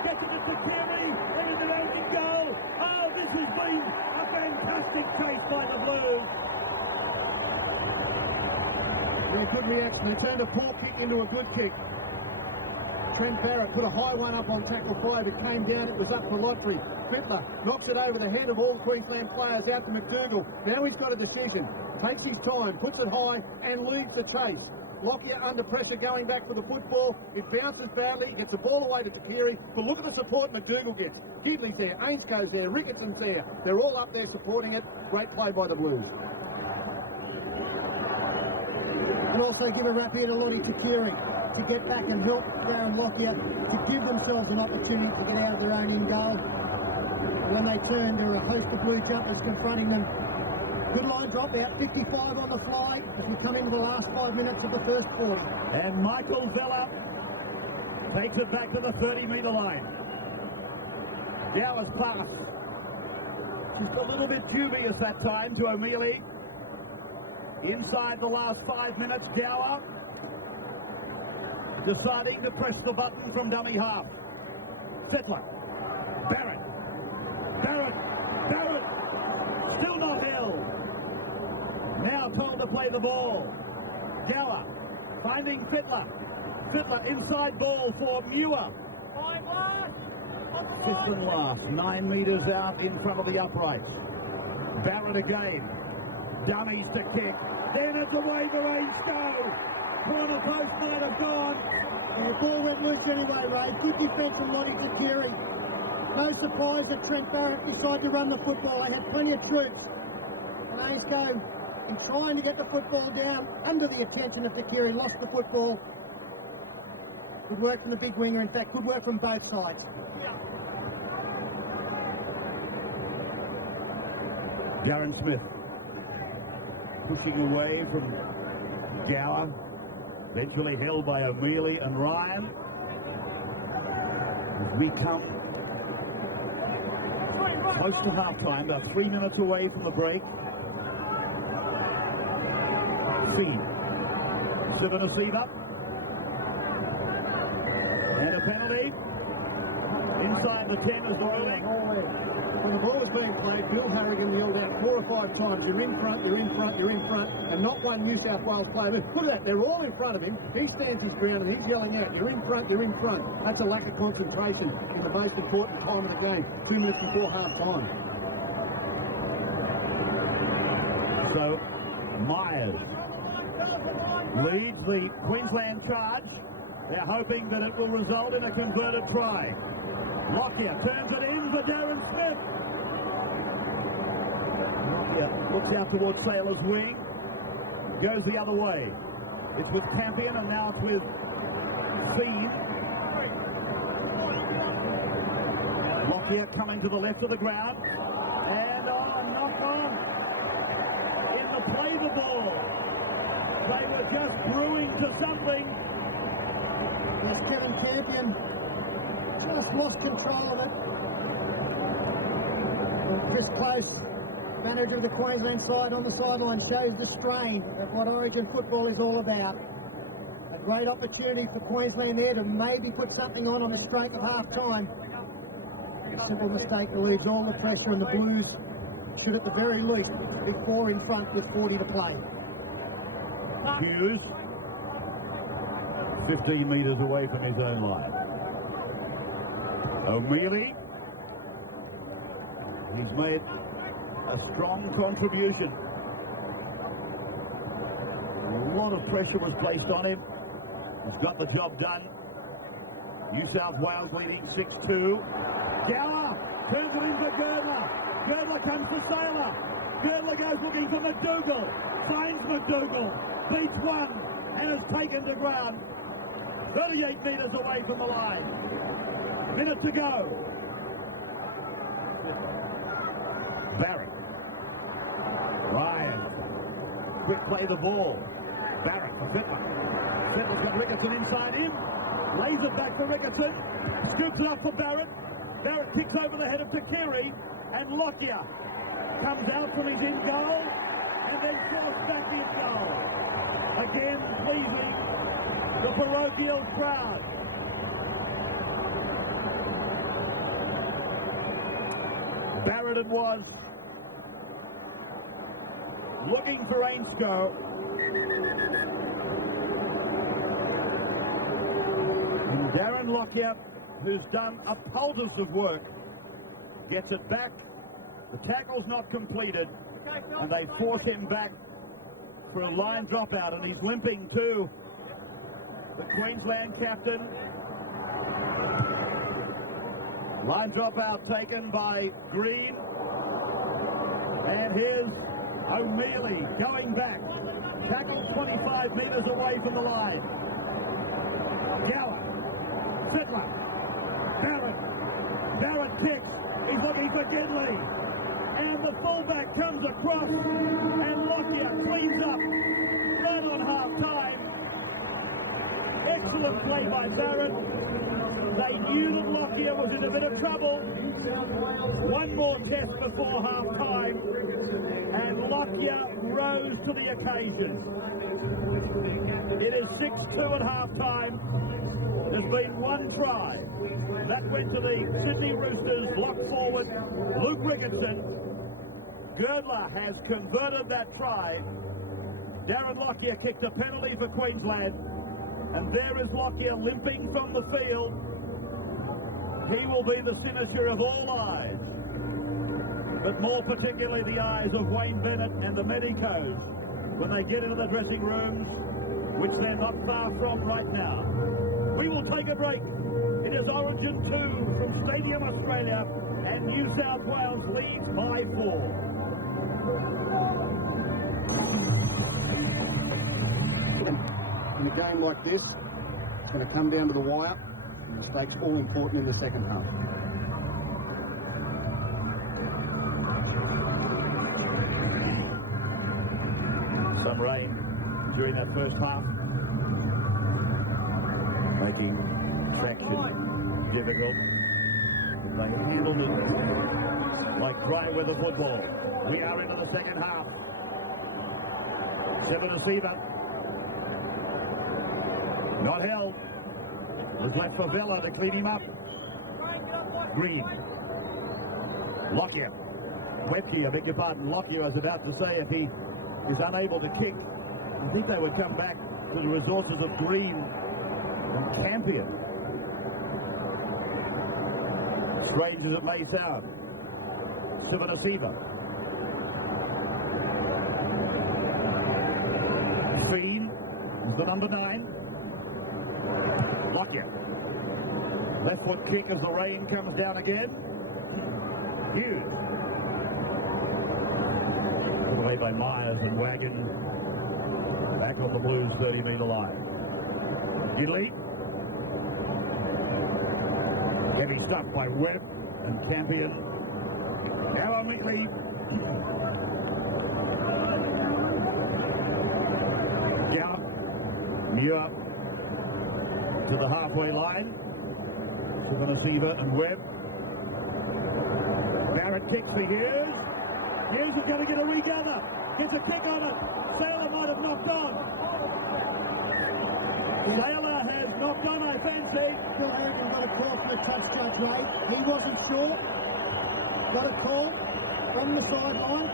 catches it to Keary. Then into the open goal. Oh, this has been a fantastic chase by the Blues. Yeah, good reaction. He turned a poor kick into a good kick. Trent Barrett put a high one up on tackle 5. It came down. It was up for Lottery. Fittler knocks it over the head of all the Queensland players out to McDougall. Now he's got a decision. Takes his time, puts it high, and leads the chase. Lockyer under pressure going back for the football. It bounces badly. He gets the ball away to Takiri. But look at the support McDougall gets. Gidley's there. Ainsco's there. Rickettson's there. They're all up there supporting it. Great play by the Blues. And also give a rap here to Lottie Takiri to get back and help Graham Lockyer to give themselves an opportunity to get out of their own in goal. And when they turn, there are a host of Blue jumpers confronting them. Good line drop out, 55 on the fly as we come into the last 5 minutes of the first quarter. And Michael Vella takes it back to the 30-metre line. Gower's pass. Just a little bit dubious that time to O'Mealy. Inside the last 5 minutes, Gower deciding to press the button from dummy half. Fittler. Barrett. Still not held. Now told to play the ball. Gower finding Fittler. Fittler inside ball for Muir. Fifth and last. 9 metres out in front of the uprights. Barrett again. Dummies to kick. Then it's away the Ainsko. Corner post might have gone. The ball went loose anyway, Ray. Good defence from Lottie Takiri. No surprise that Trent Barrett decided to run the football. They had plenty of troops. And Ainsko, in trying to get the football down under the attention of Takiri, lost the football. Good work from the big winger. In fact, good work from both sides. Darren Smith pushing away from Gower. Eventually held by O'Mealy and Ryan. As we come close to half-time, about 3 minutes away from the break. Sivanasiva. And a penalty. Inside the 10 is rolling. When the ball was being played, Bill Harrigan yelled out 4 or 5 times, you're in front, and not one New South Wales player. Look at that, they're all in front of him. He stands his ground and he's yelling out, you're in front. That's a lack of concentration in the most important time of the game, 2 minutes before half-time. So, Myers leads the Queensland charge. They're hoping that it will result in a converted try. Lockyer turns it in for Darren Smith. Lockyer looks out towards Sailor's wing. Goes the other way. It's with Campion and now it's with Seed. Lockyer coming to the left of the ground. And knock on. In the play the ball. They were just brewing to something. Yes, Kevin Campion just lost control of it. And Chris Close, manager of the Queensland side on the sideline, shows the strain of what Origin football is all about. A great opportunity for Queensland there to maybe put something on the straight at half-time. A simple mistake that leaves all the pressure on the Blues should at the very least be 4 in front with 40 to play. Hughes, 15 metres away from his own line. O'Mealy, he's made a strong contribution. A lot of pressure was placed on him. He's got the job done. New South Wales leading 6-2. Gower turns it in for Girdler. Girdler comes for Sailor. Girdler goes looking for McDougall. Finds McDougall. Beats one and is taken to ground. 38 metres away from the line. Minute to go. Barrett. Ryan. Quick play the ball. Barrett for Fittler. Fittler's got Ricketson inside him. Lays it back to Ricketson. Scoops it up for Barrett. Barrett kicks over the head of Takiri. And Lockyer comes out from his in goal. And then crossed back his goal. Again, pleasing the parochial crowd. Barrett was looking for Ainscough. And Darren Lockyer, who's done a poultice of work, gets it back. The tackle's not completed, and they force him back for a line dropout, and he's limping to the Queensland captain. Line dropout taken by Green. And here's O'Mealy going back. Tackled 25 metres away from the line. Gower. Fittler. Barrett. Barrett kicks. He's looking for Gidley. And the fullback comes across. And Lockyer cleans up. Right on half-time. Excellent play by Barrett. They knew that Lockyer was in a bit of trouble. One more test before half-time. And Lockyer rose to the occasion. It is 6-2 at half-time. There's been one try. That went to the Sydney Roosters block forward, Luke Ricketson. Girdler has converted that try. Darren Lockyer kicked a penalty for Queensland. And there is Lockyer limping from the field. He will be the sinister of all eyes. But more particularly the eyes of Wayne Bennett and the medicos when they get into the dressing rooms, which they're not far from right now. We will take a break. It is Origin 2 from Stadium Australia, and New South Wales leads by 4. In a game like this, it's going to come down to the wire. The stakes all important in the second half. Some rain during that first half, making traction difficult. They handled it like dry weather football. We are into the second half. 7 receiver. Not held. Was left for Vella to clean him up. Green. Lockyer. Webke, I beg your pardon. Lockyer was about to say if he is unable to kick, I think they would come back to the resources of Green and Campion. Strange as it may sound. Sivanasiva. Fiend is the number 9. Lockyer. Left foot kick as the rain comes down again. Hughes. Put away by Myers and Wagon. Back on the Blues 30-metre line. Gidley. Heavy stuff by Webb and Campion. Now immediately. Gallup. Muir. To the halfway line. Sivanasiva and Webb. Barrett kicks for Hughes. Hughes is going to get a regather. Gets a kick on it. Sailor might have knocked on. Sailor has knocked on, I fancy. Phil Harrigan got a call from the touch judge, right? He wasn't sure. Got a call. from the sideline.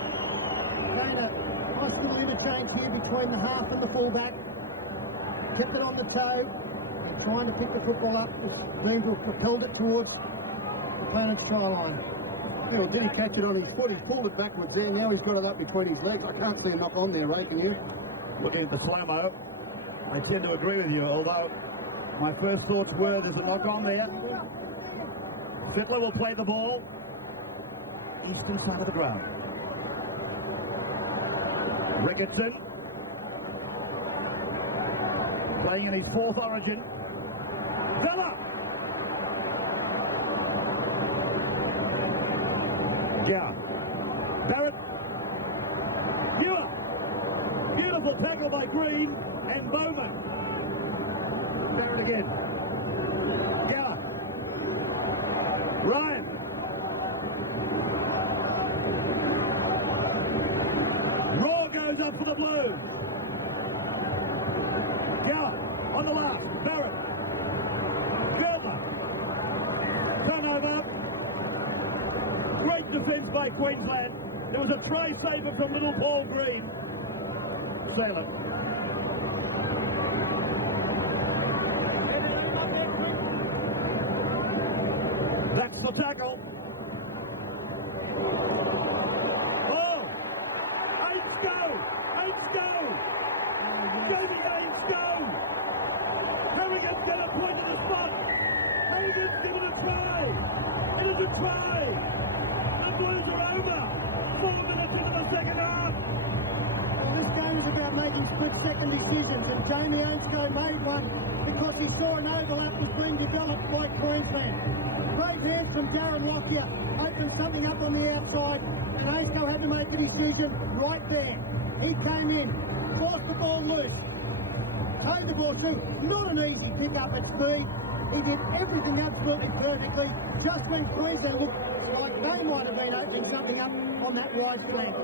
Going to nice little interchange here between the half and the fullback. Kept it on the toe, and trying to pick the football up. This Greenville propelled it towards the opponent's try line. Well, did he catch it on his foot? He pulled it backwards there. Now he's got it up between his legs. I can't see a knock on there, Ray, can you? Looking at the slow-mo, I tend to agree with you, although my first thoughts were there's a knock on there. Fittler will play the ball. Eastern side of the ground. Ricketson playing in his fourth origin. Villa! Yeah. Barrett. Muir. Beautiful tackle by Green and Bowman. Barrett again. Yeah. Ryan. Raw goes up for the Blues. Yeah. On the last. Barrett. Filmer. Turnover. Great defence by Queensland. There was a try saver from little Paul Green. Sailor. That's the tackle. Oh! Eight go! Jamie Haynes go! Harrigan's going to point to the spot. Hayden's given a try. It is a try. The Blues are over. 4 minutes into the second half. Well, this game is about making split-second decisions, and Jamie Ainscow made one because he saw an overlap was being developed by Queensland. Great hands from Darren Lockyer opened something up on the outside, and Ainscow had to make a decision right there. He came in, forced the ball loose, towed the ball through. Not an easy pick up at speed. He did everything absolutely perfectly, just when Queensland looked like they might have been opening something up on that right flank.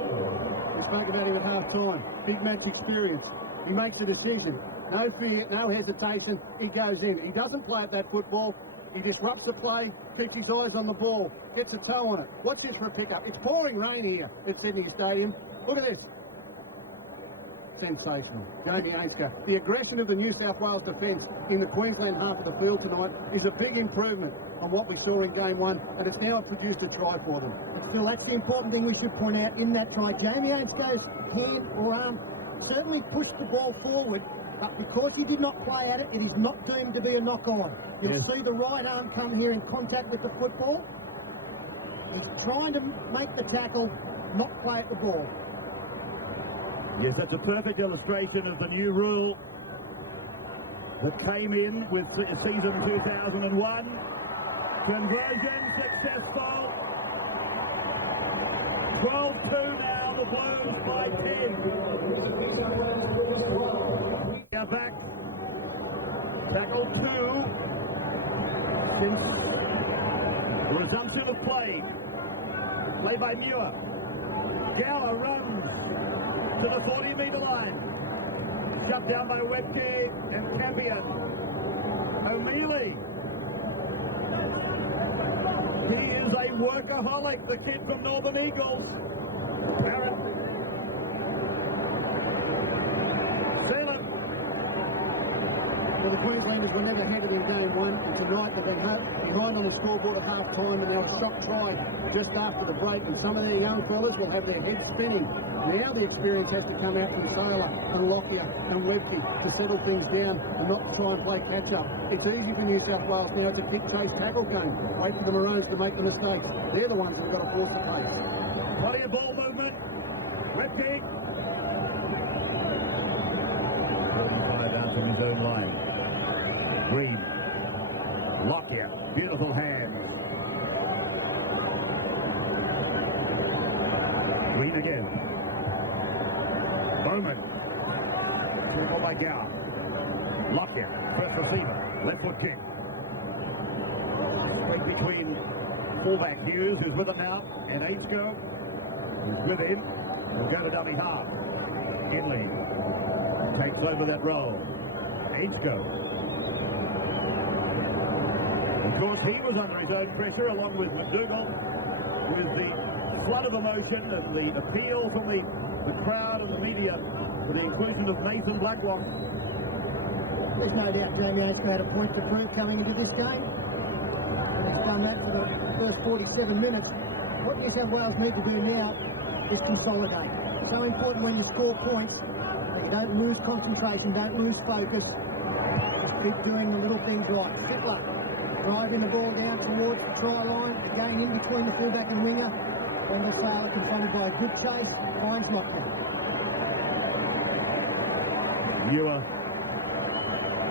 We spoke about him at half-time. Big match experience. He makes a decision. No fear, no hesitation. He goes in. He doesn't play at that football. He disrupts the play, keeps his eyes on the ball, gets a toe on it. What's this for a pickup? It's pouring rain here at Sydney Stadium. Look at this. Sensational. Jamie Ainscow. The aggression of the New South Wales defence in the Queensland half of the field tonight is a big improvement on what we saw in game one, and it's now produced a try for them. Still, that's the important thing we should point out in that try. Jamie Ainscow's hand or arm certainly pushed the ball forward, but because he did not play at it, it is not deemed to be a knock-on. You'll see the right arm come here in contact with the football. He's trying to make the tackle, not play at the ball. Yes, that's a perfect illustration of the new rule that came in with season 2001. Conversion successful. 12-2 now, the Blues by 10. We are back. Tackle 2 since the resumption of play. Played by Muir. Gower runs to the 40-metre line. Shut down by Webke and Campion. O'Mealy. He is a workaholic, the kid from Northern Eagles. Barrett. Sailor. Well, the Queenslanders were never headed in game one, and tonight they've been behind on the scoreboard at half-time, and now a shot try just after the break, and some of their young fellas will have their heads spinning. Now the experience has to come out from Sailor and Lockyer and Webke to settle things down and not try and play catch-up. It's easy for New South Wales now to kick, chase, tackle game. Wait for the Maroons to make the mistakes. They're the ones that have got to force the pace. Plenty of ball movement. Webke. Down from his own line. Green. Lockyer. Beautiful hands. Green again. Bowman. Tackle by Gower. Lockyer. First receiver. Left foot kick. Straight between fullback Hughes, who's with him now, and Ainscow, who's with him. Will go to dummy half. Kinley takes over that role. Ainscow. Of course, he was under his own pressure along with McDougall. with the flood of emotion and the appeal from the crowd and the media for the inclusion of Mason Blacklock. There's no doubt Jamie Ainscough had a point to prove coming into this game. And it's done that for the first 47 minutes. What New South Wales need to do now is consolidate. It's so important when you score points that you don't lose concentration, don't lose focus. Just keep doing the little things right. Fittler driving the ball down towards the try line, again in between the fullback and winger. Wendell Saylor confronted by a good chase, finds Lockman. Muir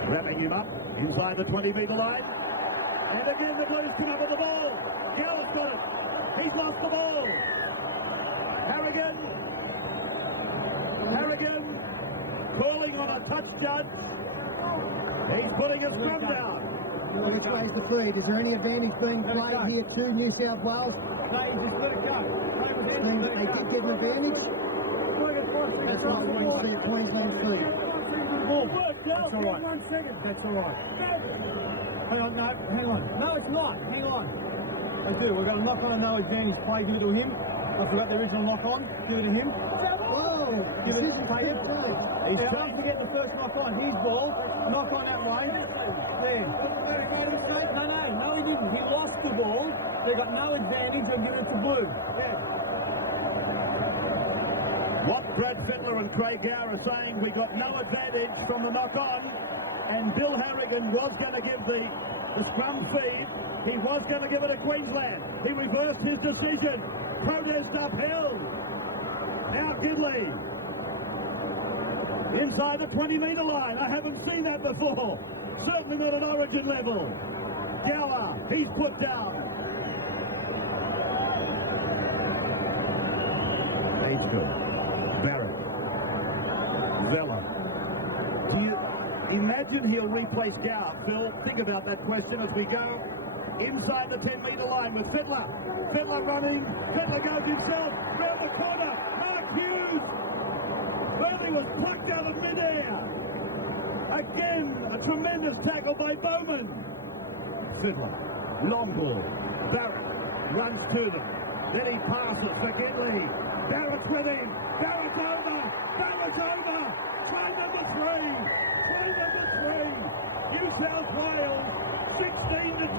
wrapping him up inside the 20-metre line. And again the Blues come up with the ball. Gall's got it. He's lost the ball. Harrigan calling on a touch judge. He's putting a scrum down. Which way's the feed? Is there any advantage being played here to New South Wales? They did get an advantage. That's why we went to Queensland feed. That's all right. 1 second. That's all right. Hang on, no, hang on. No, it's not. Hang on. I do. We've got a knock on and no advantage play due to him. I forgot the original knock on due to him. Oh, give it play it. He's trying to get the first knock on. His ball. Knock on that way. There. No, he didn't. He lost the ball. They got no advantage of giving it to Blue. Yeah. What Brad Fittler and Craig Gower are saying, we got no advantage from the knock on, and Bill Harrigan was going to give the scrum feed. He was going to give it to Queensland. He reversed his decision. Protest upheld. Now Gidley. Inside the 20-metre line. I haven't seen that before. Certainly not at Origin level. Gower, he's put down. H2. Barrett. Vella. Can you imagine he'll replace Gower? Phil, think about that question as we go inside the 10-metre line with Fittler. Fittler running. Fittler goes himself. Round the corner. Mark Hughes. Burnley was plucked out of midair. Again, a tremendous tackle by Bowman. Fittler. Long ball. Barrett runs to them. Then he passes for Gidley. Barrett's with him. Barrett's over. Barrett's over. Try number 3. Try number 3. New South Wales 16-2.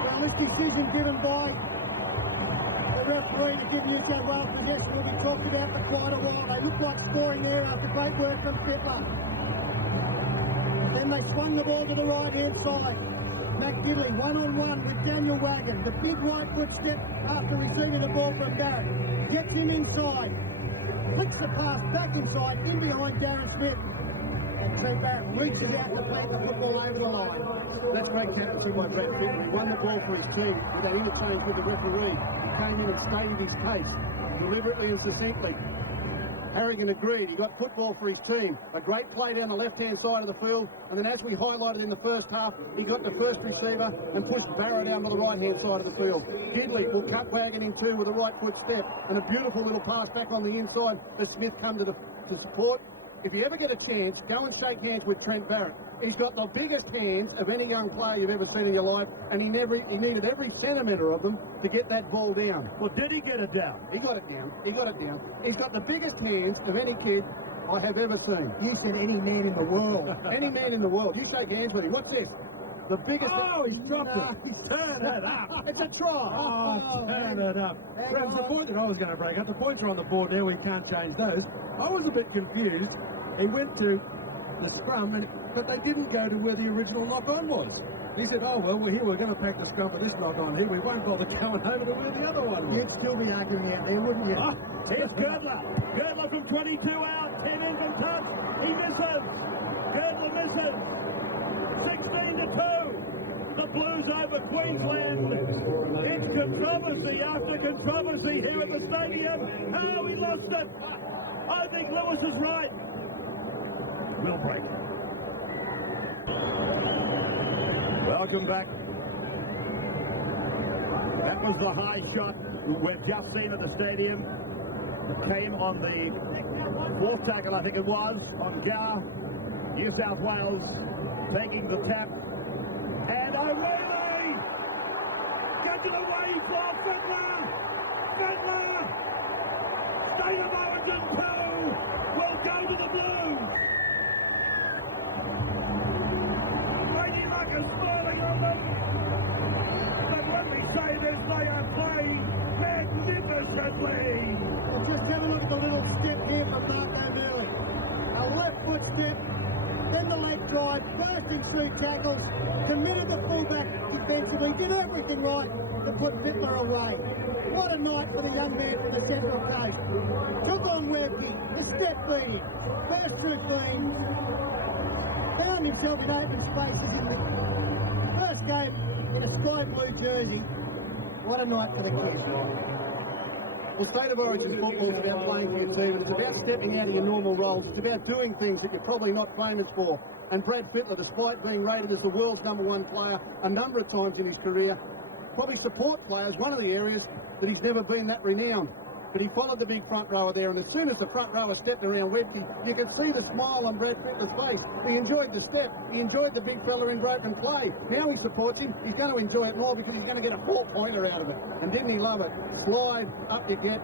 Well, this decision given by the referee to give New South Wales possession will be talked about for quite a while. They look like scoring there after great work from Fittler. Then they swung the ball to the right-hand side. Matt Gidley one-on-one with Daniel Wagon. The big right foot step after receiving the ball from Barrett. Gets him inside. Flicks the pass back inside, in behind Darren Smith. And Trent Barrett reaches out to plant the football over the line. That's great captaincy by Brad Fittler. He won the ball for his team with that interchange with the referee. He came in and stated his case deliberately and succinctly. Harrigan agreed. He got football for his team. A great play down the left-hand side of the field. And then as we highlighted in the first half, he got the first receiver and pushed Barrow down to the right-hand side of the field. Gidley will cut Wagon in two with a right foot step. And a beautiful little pass back on the inside as Smith come to support. If you ever get a chance, go and shake hands with Trent Barrett. He's got the biggest hands of any young player you've ever seen in your life, and he needed every centimetre of them to get that ball down. Well, did he get it down? He got it down. He got it down. He's got the biggest hands of any kid I have ever seen. You said any man in the world. Any man in the world. You shake hands with him. What's this? The biggest... Oh, he's dropped it. He's turned it up. It's a try. Oh, turn it up. Well, the point that I was going to bring up, the points are on the board there. We can't change those. I was a bit confused. He went to the scrum, but they didn't go to where the original knock-on was. He said, oh, well, we're here. We're going to pack the scrum for this knock-on here. We won't bother going over to where the other one was. You'd still be arguing out there, wouldn't you? Oh, here's Girdler. Girdler from 22 out. 10 in from touch. He misses. Girdler misses. 16-2. The Blues over Queensland. It's controversy after controversy here at the stadium. Oh, he lost it. I think Lewis is right. Will break. Welcome back. That was the high shot we've just seen at the stadium. It came on the fourth tackle, I think it was, on Gower. New South Wales taking the tap. And O'Reilly! taken away from Fittler. Fittler! State of Origin 2 will go to the Blues. Brady Luck is falling on them. But when we say this, they are playing magnificently. Just have a look at the little step here from Mark O'Malley. A left foot step, then the leg drive, bursting through tackles, committed the fullback defensively, did everything right to put Fittler away. What a night for the young man from the Central Coast. Took on Webby, the step beating, burst through clean, found himself in open spaces in the first game in a sky blue jersey. What a night for the kids. Well, State of Origin football is about playing for your team, and it's about stepping out of your normal roles. It's about doing things that you're probably not famous for. And Brad Fittler, despite being rated as the world's #1 player a number of times in his career, probably support players, one of the areas that he's never been that renowned. But he followed the big front rower there, and as soon as the front rower stepped around Webby, you could see the smile on Brad Fittler's face. He enjoyed the step. He enjoyed the big fella in broken play. Now he supports him. He's going to enjoy it more because he's going to get a 4-pointer out of it. And didn't he love it? Slide, up you get.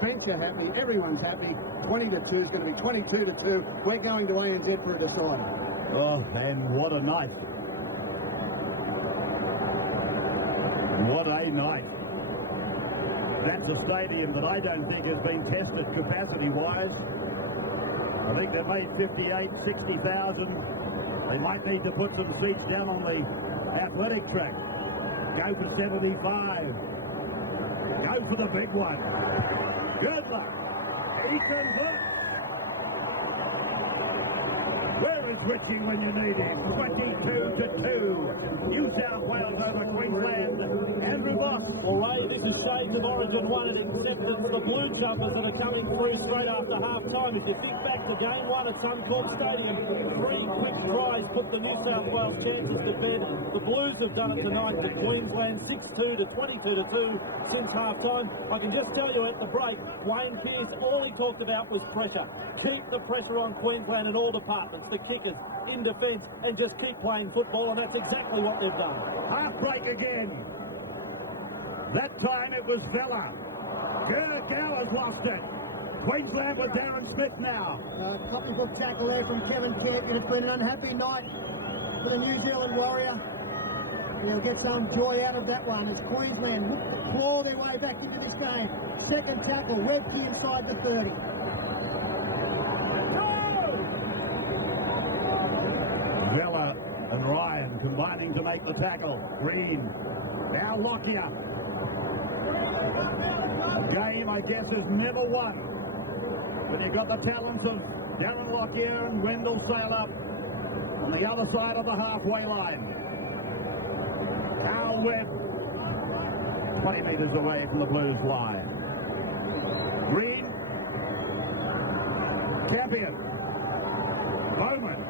Bench are happy. Everyone's happy. 20-2 is going to be 22-2. We're going to ANZ for a decider. Oh, and what a night. What a night. That's a stadium that I don't think has been tested capacity-wise. I think they made 58, 60,000. They might need to put some seats down on the athletic track. Go for 75. Go for the big one. Good luck. He comes up. Where is Richie when you need him? 22-2. New South Wales over Queensland. Andrew Boss. Well, Ray, this is Shades of Origin 1 and acceptance. The Blue Jumpers that are coming through straight after half-time. If you think back to game 1 at Suncorp Stadium, 3 quick tries put the New South Wales chances to bed. The Blues have done it tonight to Queensland, 6-2 to 22-2 since half-time. I can just tell you at the break, Wayne Pearce, all he talked about was pressure. Keep the pressure on Queensland in all departments, the kickers, in defence, and just keep playing football, and that's exactly what they've done. Half break again. That time it was Vella. Gowers lost it. Queensland with Darren Smith now. Copybook tackle there from Kevin Kent. It's been an unhappy night for the New Zealand Warrior. And he'll get some joy out of that one as Queensland claw their way back into this game. Second tackle, Webke inside the 30. Vella and Ryan combining to make the tackle. Green. Now Lockyer. A game, I guess, is never won. But you've got the talents of Darren Lockyer and Wendell Sailor on the other side of the halfway line. Carl Webb, 20 metres away from the Blues line. Green. Champion. Bowman.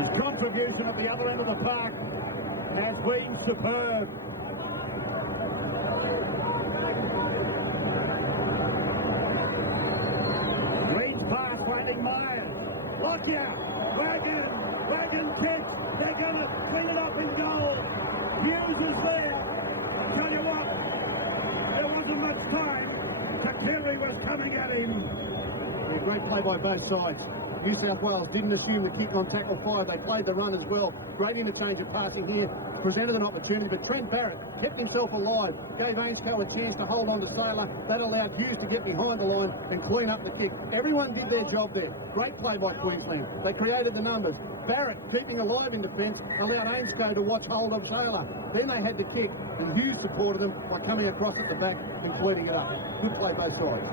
His contribution at the other end of the park has been superb. Green's pass finding Myers. Lockyer. Wagon pitch. They're going to clean it up in goal. Hughes is there. I'll tell you what, there wasn't much time. Takiri was coming at him. Yeah, great play by both sides. New South Wales didn't assume the kick on tackle 5. They played the run as well. Great interchange of passing here. Presented an opportunity, but Trent Barrett kept himself alive. Gave Ainscow a chance to hold on to Sailor. That allowed Hughes to get behind the line and clean up the kick. Everyone did their job there. Great play by Queensland. They created the numbers. Barrett, keeping alive in defence, allowed Ainscow to watch hold of Sailor. Then they had the kick, and Hughes supported them by coming across at the back and cleaning it up. Good play both sides.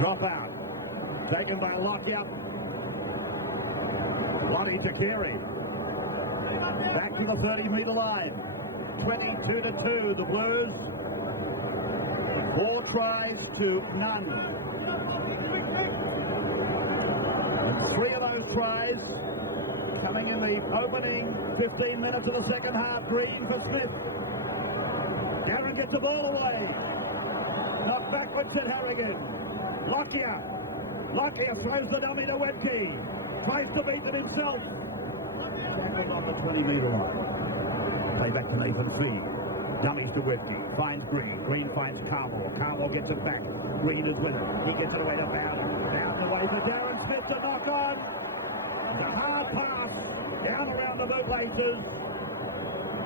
Drop out. Taken by Lockyer. Lonnie Takiri. Back to the 30-metre line. 22-2. The Blues. 4 tries to none. And 3 of those tries coming in the opening 15 minutes of the second half. Green for Smith. Darren gets the ball away. Knocked backwards at Harrigan. Lockyer throws the dummy to Webke. Tries to beat it himself. Tackled on the 20-metre line. Play back to Nathan Fee. Dummies to Whitney. Finds Green. Green finds Carmore. Carmore gets it back. Green is with it. He gets it away to Bowden. Down the way to Darren Smith to knock on. The hard pass. Down around the bootlaces.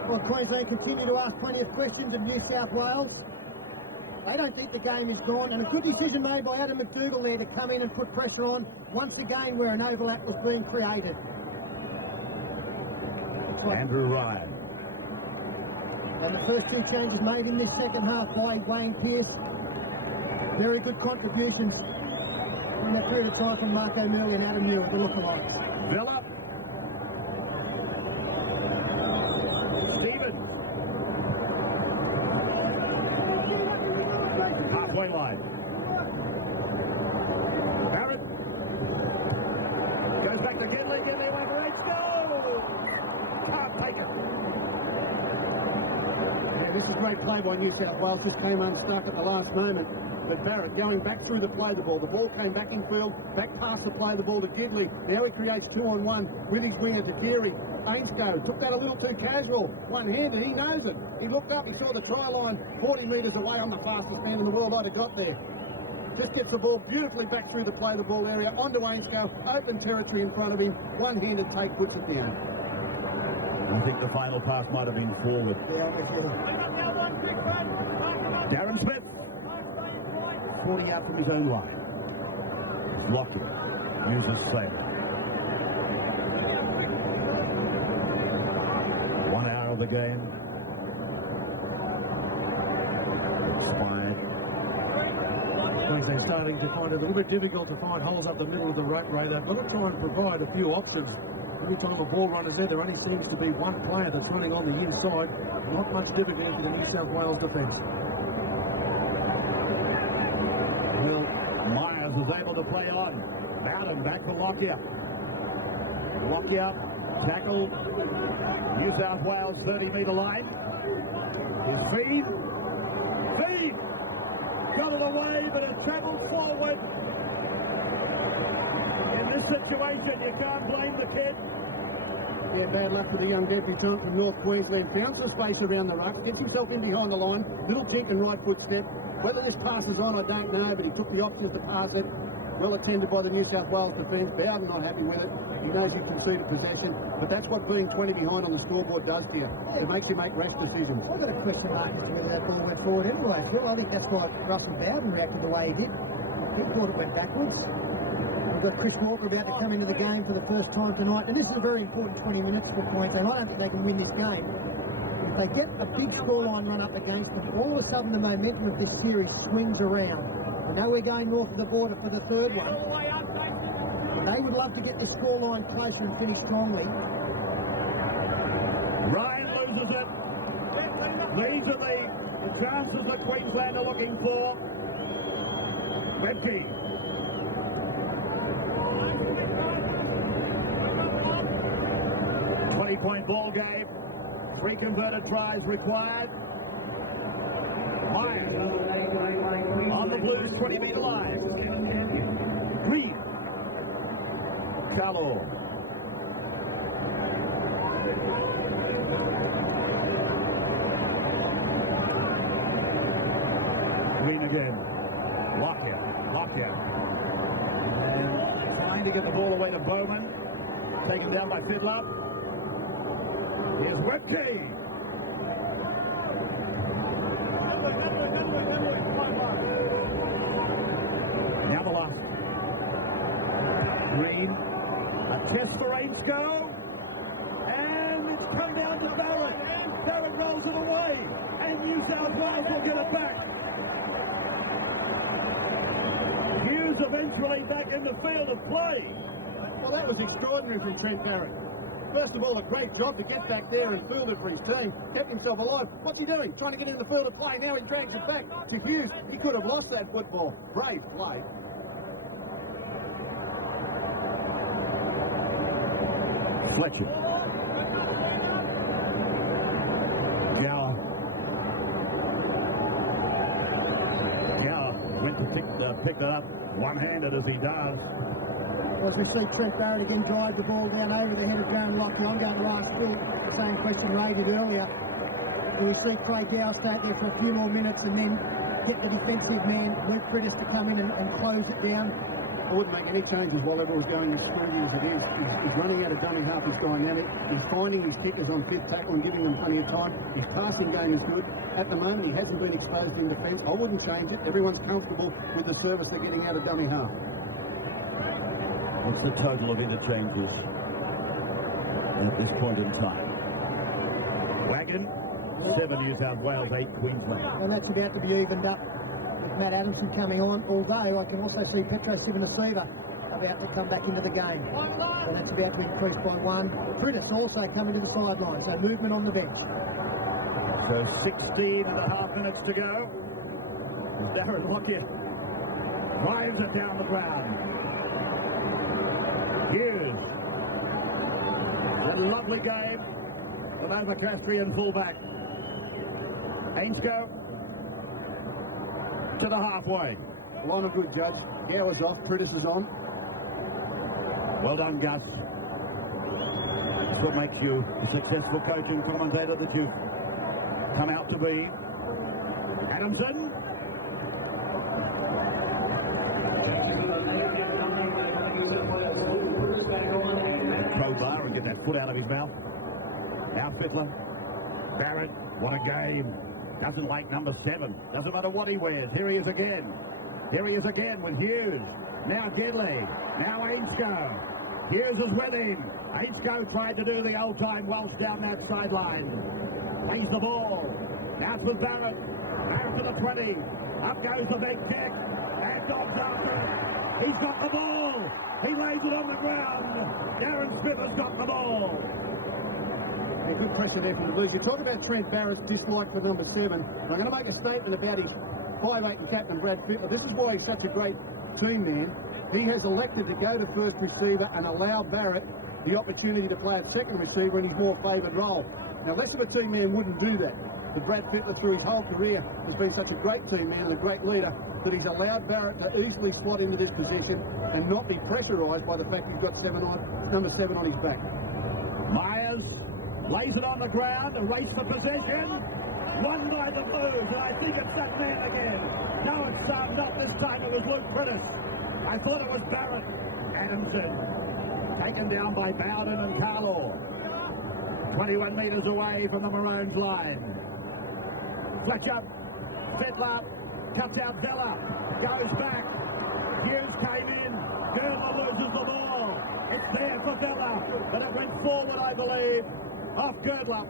Well, Queensland continue to ask plenty of questions of New South Wales. They don't think the game is gone, and a good decision made by Adam McDougall there to come in and put pressure on once again where an overlap was being created. Andrew Ryan. And the first two changes made in this second half by Wayne Pearce. Very good contributions in that period of time from Marco Murley and Adam Newell, the lookalikes. Villa. Stevens. Halfway line. Barrett. Goes back to Gidley. Gidley went for H. Goal! Can't take it. Yeah, this is great play by New South Wales. Just came unstuck at the last moment. But Barrett going back through the play the ball. The ball came back in field, back past the play the ball to Gidley. Now he creates 2-on-1 with his winger to Deary. Ainscough took that a little too casual. One-handed, he knows it. He looked up, he saw the try line 40 metres away. On the fastest man in the world I'd have got there. Just gets the ball beautifully back through the play the ball area onto Ainscough. Open territory in front of him. One-handed take puts it down. I think the final pass might have been forward. Yeah, Darren Smith. 40 out from his own line. Lockett uses safe. 1 hour of the game. Expired. Queensland starting to find it a little bit difficult to find holes up the middle of the rope radar. But let's try and provide a few options. Every time a ball runner's there only seems to be one player that's running on the inside. Not much difficulty for the New South Wales defence. Will Myers is able to play on. Bowden back to Lockyer. Lockyer tackle. New South Wales 30-metre line. His feed. Feed! Got it away, but it travelled forward. In this situation, you can't blame the kid. Yeah, bad luck for the young debutant from North Queensland. Founds the space around the ruck, gets himself in behind the line, little tick and right foot step. Whether this pass is on, I don't know, but he took the option to pass it. Well attended by the New South Wales defence. Bowden not happy with it. He knows he conceded possession, but that's what being 20 behind on the scoreboard does to you. It makes you make rash decisions. I've got a question mark as to whether that ball went forward anyway, Phil. I think that's why Russell Bowden reacted the way he did. He thought it went backwards. We've got Chris Walker about to come into the game for the first time tonight, and this is a very important 20 minutes for Queensland. I don't think they can win this game. If they get a big scoreline run up against them, all of a sudden the momentum of this series swings around. I know we're going north of the border for the third one. They would love to get the scoreline closer and finish strongly. Ryan loses it. These are the chances that Queensland are looking for. Redkey. 20-point ball game. 3 converted tries required. Myers on the Blues 20-metre line. Green. Shallow. Green again. Lockyer. And trying to get the ball away to Bowman. Taken down by Fiddler. Here's Whitkey. Yamala. Green. A chest for Ainscough. And it's come down to Barrett. Barrett rolls it away. And New South Wales will get it back. Hughes eventually back in the field of play. Well, that was extraordinary from Trent Barrett. First of all, a great job to get back there and field it for his team. Kept himself alive. What's he doing? Trying to get in the field of play. Now he drags it back to Hughes. He could have lost that football. Brave play. Fletcher. Gower went to pick that up one-handed as he does. As we see Trent Barrett again drive the ball down over the head of Graham Lockie. I'm going to ask still the same question raised earlier. Do we see Craig Dow stay there for a few more minutes and then get the defensive man, Luke Frittis, to come in and close it down? I wouldn't make any changes while everyone's going as screwed as it is. He's running out of dummy half, he's dynamic. He's finding his kickers on fifth tackle and giving them plenty of time. His passing game is good. At the moment, he hasn't been exposed in defence. I wouldn't change it. Everyone's comfortable with the service they're getting out of dummy half. What's the total of interchanges at this point in time? Wagon, 7 New South Wales, 8 Queensland. And that's about to be evened up with Matt Adamson coming on, although I can also see Petro Sivanasiva about to come back into the game. So that's about to increase by 1. Frittis also coming to the sideline, so movement on the bench. So 16 and a half minutes to go. Darren Lockyer drives it down the ground. Hughes. A lovely game of Overcastrian fullback. Ainscough to the halfway. Line of good, Judge. Gower's off, Frittis is on. Well done, Gus. That's what makes you the successful coach and commentator that you've come out to be. Adamson. Crowbar and get that foot out of his mouth. Now Fittler. Barrett, what a game. Doesn't like number 7. Doesn't matter what he wears. Here he is again. Here he is again with Hughes. Now Gedley. Now Ainscough. Hughes is with him. Ainscough tried to do the old-time Welsh down that sideline. Plays the ball. Now it's with Barrett. Barrett to the 20. Up goes the big kick. And Dobbs after it. He's got the ball. He lays it on the ground. Darren Smith has got the ball. Yeah, good pressure there from the Blues. You talk about Trent Barrett's dislike for number 7. I'm going to make a statement about his 5'8" and captain Brad Fittler. This is why he's such a great team man. He has elected to go to first receiver and allow Barrett the opportunity to play at second receiver in his more favoured role. Now, less of a team man wouldn't do that. But Brad Fittler, through his whole career, has been such a great team man and a great leader that he's allowed Barrett to easily slot into this position and not be pressurised by the fact he's got number 7 on his back. Myers lays it on the ground, a race for possession. Won by the Blues, and I think it's that man again. No, it's not this time. It was Luke Frittis. I thought it was Barrett. Adamson taken down by Bowden and Carlaw. 21 metres away from the Maroons line. Fletcher, Fittler, cuts out Vella, goes back. Hughes came in. Gerber loses the ball. It's there for Vella, but it went forward, I believe, off Girdler.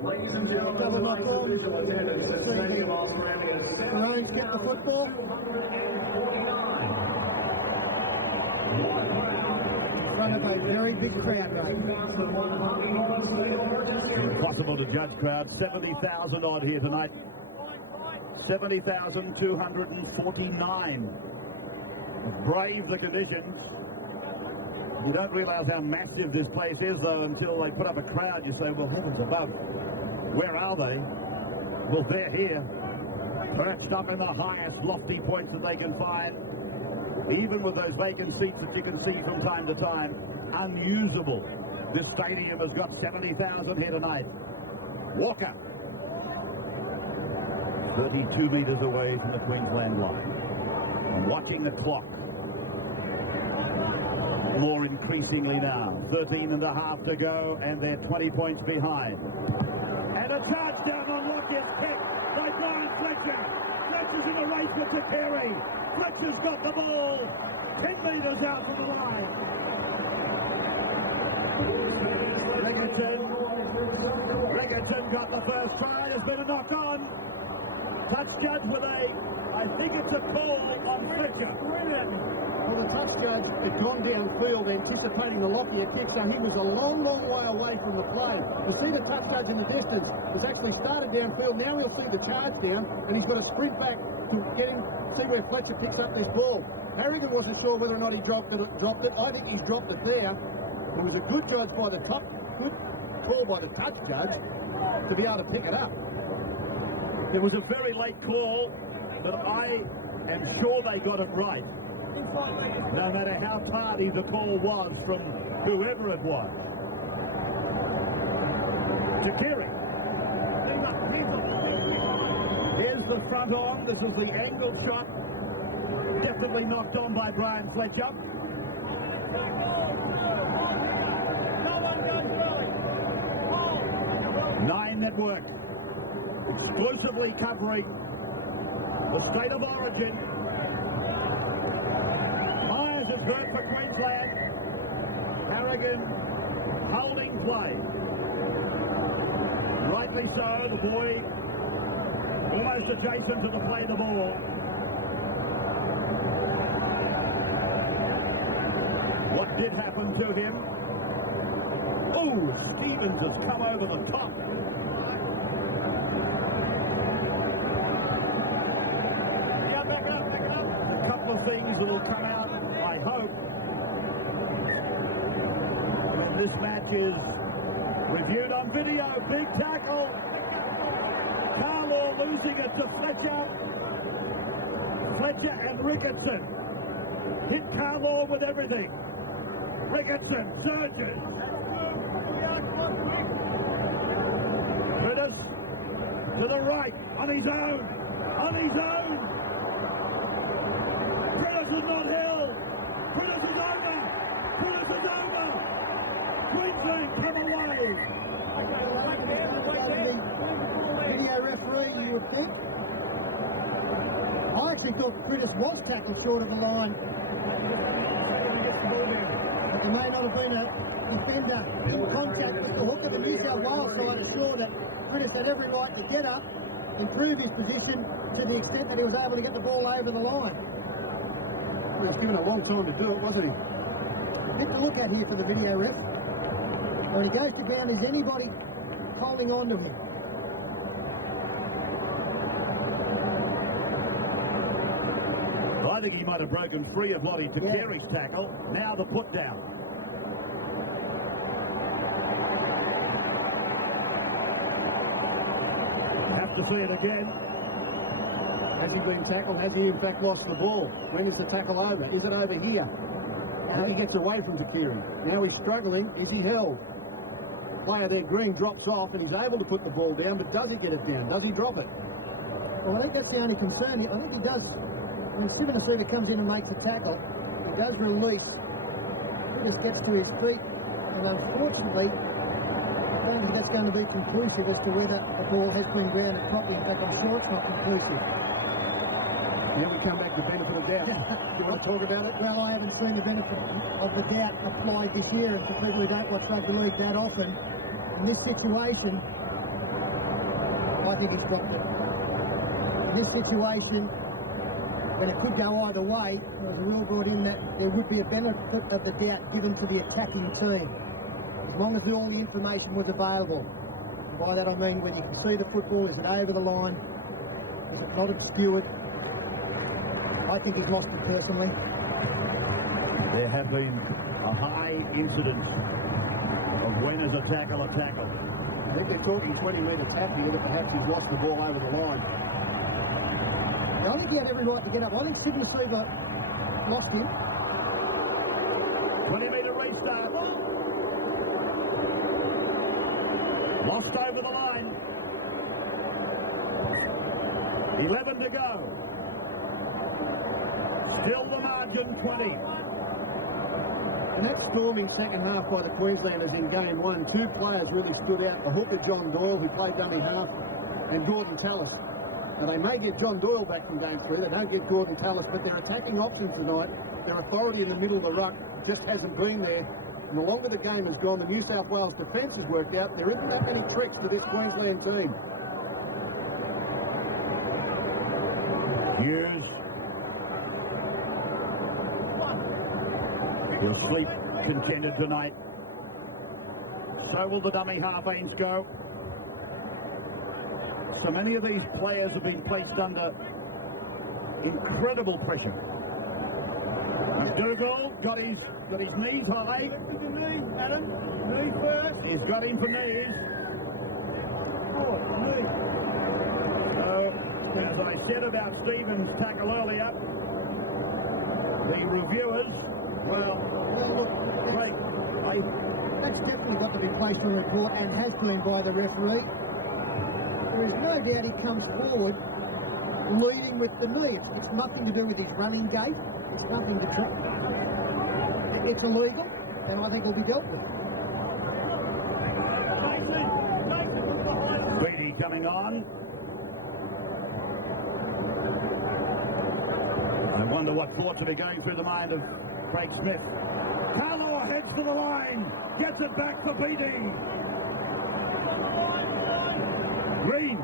Ladies and gentlemen, double knock on. Maroons get the football. In front of a very big crowd, Impossible to judge crowd. 70,000 odd here tonight. 70,249. Brave the conditions. You don't realise how massive this place is, though, until they put up a crowd. You say, well, heavens above, where are they? Well, they're here, perched up in the highest lofty points that they can find. Even with those vacant seats that you can see from time to time, unusable. This stadium has got 70,000 here tonight. Walker, 32 metres away from the Queensland line. I'm watching the clock. More increasingly now. 13 and a half to go, and they're 20 points behind. And a touchdown on Lockyer's kick by Brian Fletcher. Fletcher's in the race with Takiri. Fletcher's got the ball 10 metres out from the line. Rigerton got the first try. There's been a knock on. Touch judge with I think it's a call on Fletcher. Well, the touch judge had gone downfield anticipating the Lockyer kick, so he was a long, long way away from the play. You see the touch judge in the distance has actually started downfield. Now he'll see the charge down, and he's got to sprint back to get him, see where Fletcher picks up this ball. Harrigan wasn't sure whether or not he dropped it. I think he dropped it there. It was a good judge by the good call by the touch judge to be able to pick it up. It was a very late call, but I am sure they got it right. No matter how tardy the call was from whoever it was. Shaqiri. Here's the front arm. This is the angle shot. Definitely knocked on by Brian Fletcher. Nine Network exclusively covering the state of origin. Myers is hurt for Queensland. Harrigan holding play. Rightly so, the boy almost adjacent to the play the ball. What did happen to him? Oh, Stevens has come over the top. A couple of things that will come out, I hope. And this match is reviewed on video. Big tackle. Carlaw losing it to Fletcher. Fletcher and Ricketson. Hit Carlaw with everything. Ricketson surges. Curtis to the right, on his own. On his own. Curtis is not held. Curtis is over. Curtis is over. Queensland come away. Video referee, you would think. I actually thought Curtis was tackled short of the line. But there may not have been a defender in contact with the hook of the New South Wales side. I'm sure that Curtis had every right to get up, improve his position to the extent that he was able to get the ball over the line. He was given a long time to do it, wasn't he? Get to look at here for the video ref. When he goes to ground, is anybody holding on to him? I think he might have broken free of Lottie Takeri's tackle. Now the put down. Have to see it again. Has he been tackled? Has he in fact lost the ball? When is the tackle over? Is it over here? Now he gets away from Takiri. Now he's struggling. Is he held? Player there, Green, drops off and he's able to put the ball down, but does he get it down? Does he drop it? Well, I think that's the only concern. I think he does. When Stephen Asuva comes in and makes the tackle, he does release. He just gets to his feet, and unfortunately, I don't think that's going to be conclusive as to whether the ball has been grounded properly. In fact, I'm sure it's not conclusive. Now we come back to benefit of doubt. Do you want to talk about it? Well, I haven't seen the benefit of the doubt applied this year, and for people who don't watch rugby league that often, in this situation, I think he's dropped it. In this situation, when it could go either way, there was a rule brought in that there would be a benefit of the doubt given to the attacking team, as long as all the information was available. And by that I mean when you can see the football, is it over the line, is it not obscured? I think he's lost it personally. There have been a high incidence of when is a tackle a tackle. I think they're talking 20-metre tackling, but perhaps he's lost the ball over the line. I think he had every right to get up. I think Stephen Asuva lost him. 20-metre restart. Lost over the line. 11 to go. Still the margin, 20. And that storming second half by the Queenslanders in game one, two players really stood out. The hooker, John Doyle, who played dummy half, and Gordon Tallis. Now, they may get John Doyle back from game three. They don't get Gordon Tallis, but their attacking options tonight, their authority in the middle of the ruck just hasn't been there. And the longer the game has gone, the New South Wales defence has worked out. There isn't that many tricks for this Queensland team. Hughes. He'll sleep contented tonight. So will the dummy half Ains go. So many of these players have been placed under incredible pressure. McDougall got his knees high. Knees first. He's got him for knees. So, as I said about Stevens' tackle earlier, The reviewers, well, Look, Craig, that's definitely got to be placed on report and has been by the referee. There is no doubt he comes forward leading with the knee. It's nothing to do with his running gait. It's nothing to do. It's illegal, and I think it'll be dealt with. Beattie coming on. I wonder what thoughts will be going through the mind of Craig Smith. Carlo heads to the line, gets it back for Beattie. Green,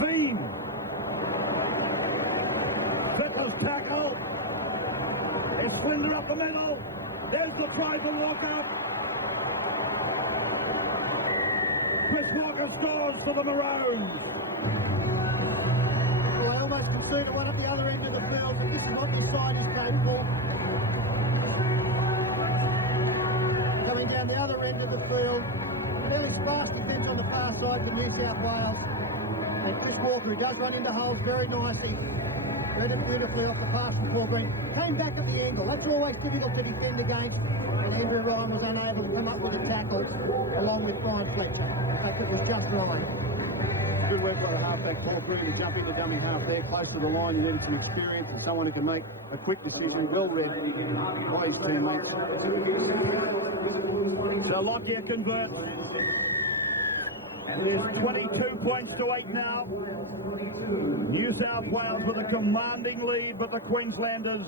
Fiend, Fittler's tackle. It's Slender up the middle. There's the try for Walker. Chris Walker scores for the Maroons. Well, I almost conceded one at the other end of the field, but this is not the side he's capable. Coming down the other end of the field, fairly sparse defence on the far side for New South Wales. And Chris Walker, he does run into holes very nicely. Read it beautifully off the pass from Paul Green. Came back at the angle. That's always difficult to defend against. And Andrew Ryan was unable to come up with a tackle along with Brian Fletcher. In fact, it was just Ryan. Good work by the halfback, Paul Green, to jump into dummy half there, close to the line. You needed some experience and someone who can make a quick decision. Well read by his teammates. So Lockyer converts. And there's 22 points to 8 now. New South Wales with a commanding lead, but the Queenslanders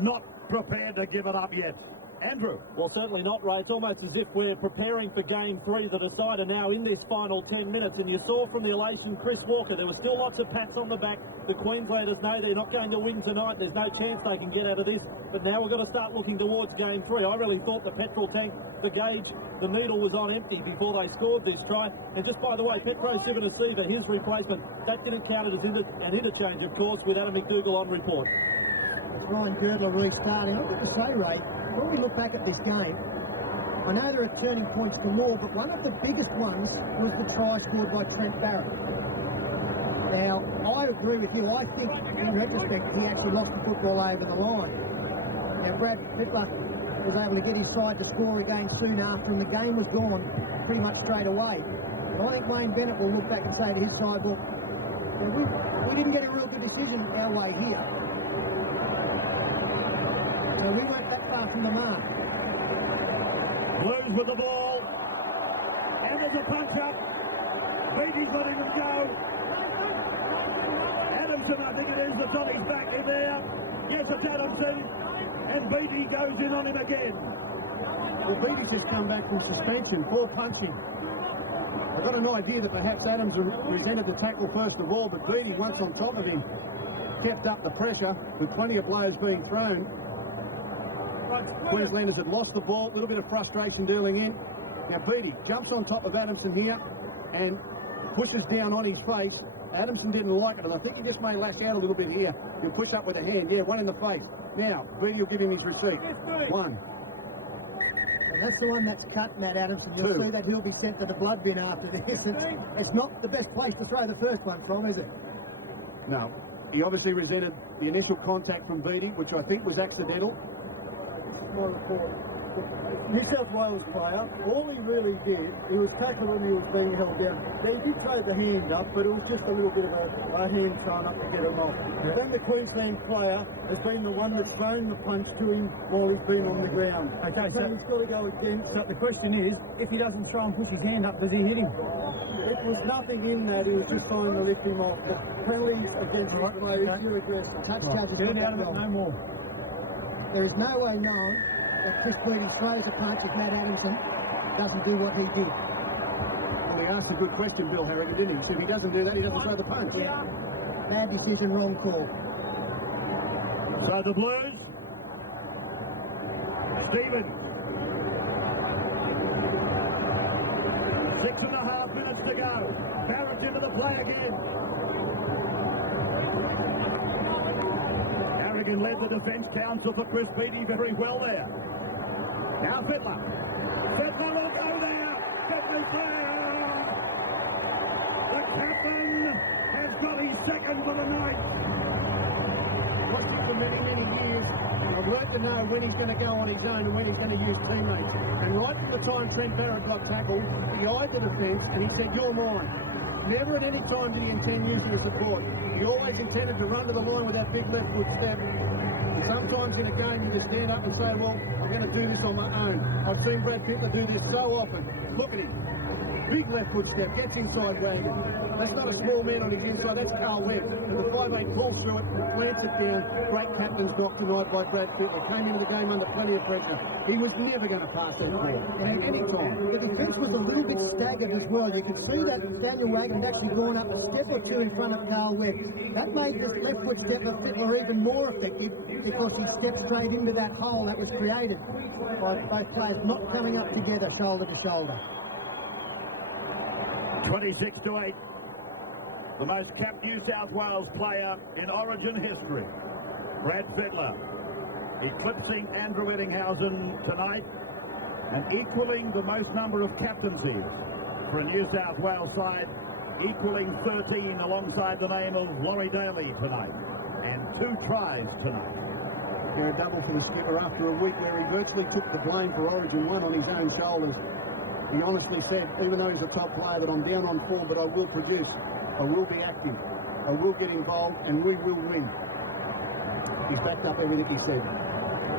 not prepared to give it up yet. Andrew. Well, certainly not, Ray. It's almost as if we're preparing for Game 3, the decider now in this final 10 minutes. And you saw from the elation, Chris Walker, there were still lots of pats on the back. The Queenslanders know they're not going to win tonight. There's no chance they can get out of this. But now we've got to start looking towards Game 3. I really thought the petrol tank, the gauge, the needle was on empty before they scored this try. And just by the way, Petro Sivanasiva, his replacement, that didn't count as an interchange, of course, with Adam McDougall on report. Ryan Girdler restarting. I've got to say, Ray, when we look back at this game, I know there are turning points galore, but one of the biggest ones was the try scored by Trent Barrett. Now, I agree with you. I think, in retrospect, he actually lost the football over the line. Now, Brad Fittler was able to get his side to score again soon after, and the game was gone pretty much straight away. And I think Wayne Bennett will look back and say to his side, well, we didn't get a real good decision our way here. So we weren't that far from the mark. Blues with the ball. And there's a punch up. Beattie's letting him go. Adamson, I think it is, that's on his back in there. Yes, it's Adamson. And Beattie goes in on him again. Well, Beattie's just come back from suspension, poor punching. I've got an idea that perhaps Adams resented the tackle first of all, but Beattie, once on top of him, kept up the pressure with plenty of blows being thrown. Queenslanders had lost the ball, a little bit of frustration dealing in. Now Beattie jumps on top of Adamson here and pushes down on his face. Adamson didn't like it, and I think he just may lash out a little bit here. He'll push up with a hand, yeah, one in the face. Now, Beattie will give him his receipt. One. And that's the one that's cut, Matt Adamson. You'll Two. see that he'll be sent to the blood bin after this. It's not the best place to throw the first one from, is it? No. He obviously resented the initial contact from Beattie, which I think was accidental. My report. New South Wales player, all he really did, he was tackled when he was being held down. He did throw the hand up, but it was just a little bit of a hand thrown up to get him off. Yeah. Then the Queensland player has been the one that's thrown the punch to him while he's been on the ground. Okay, so he's got to go again. So the question is, if he doesn't throw and push his hand up, does he hit him? It was nothing in that, he was just trying to lift him off. The penalties against the players, you address the touch judges. Get him out of it, no more. There is no way known that Chris Beattie throws a punch if Matt Adamson doesn't do what he did. Well, he asked a good question, Bill Harrigan, didn't he? He said if he doesn't do that, he doesn't throw the punch. Yeah. Bad decision, wrong call. So the Blues. Stephen. 6.5 minutes to go. Barrett into the play again. Harrigan led the defence council for Chris Beattie very well there. Now Fittler. Fittler will go there. Get me clear. The captain has got his second for the night. watched him for many, many years. I've learned to know when he's going to go on his own and when he's going to use teammates. And right from the time Trent Barrett got tackled, he eyed the defence and he said, "You're mine." Never at any time did he intend using the support. He always intended to run to the line with that big left foot step. And sometimes in a game you just stand up and say, "Well, I'm going to do this on my own." I've seen Brad Fittler do this so often. Look at him. Big left foot step, gets inside Wagon. That's not a small man on his inside, that's Carl Webb. And the 5'8" pulls through it and plants it down. Great captain's knock tonight by Brad Fittler. Came into the game under plenty of pressure. He was never going to pass that ball at any time. The defence was a little bit staggered as well. You could see that Daniel Wagon had actually gone up a step or two in front of Carl Webb. That made this left foot step of Fittler even more effective because he stepped straight into that hole that was created by both players not coming up together shoulder to shoulder. 26-8. The most capped New South Wales player in Origin history, Brad Fittler, eclipsing Andrew Ettinghausen tonight and equaling the most number of captaincies for a New South Wales side, equaling 13 alongside the name of Laurie Daly tonight, and 2 tries tonight. A double for the skipper after a week where he virtually took the blame for Origin 1 on his own shoulders. He honestly said, even though he's a top player, that I'm down on form, but I will produce. I will be active. I will get involved, and we will win. He's backed up everything he said.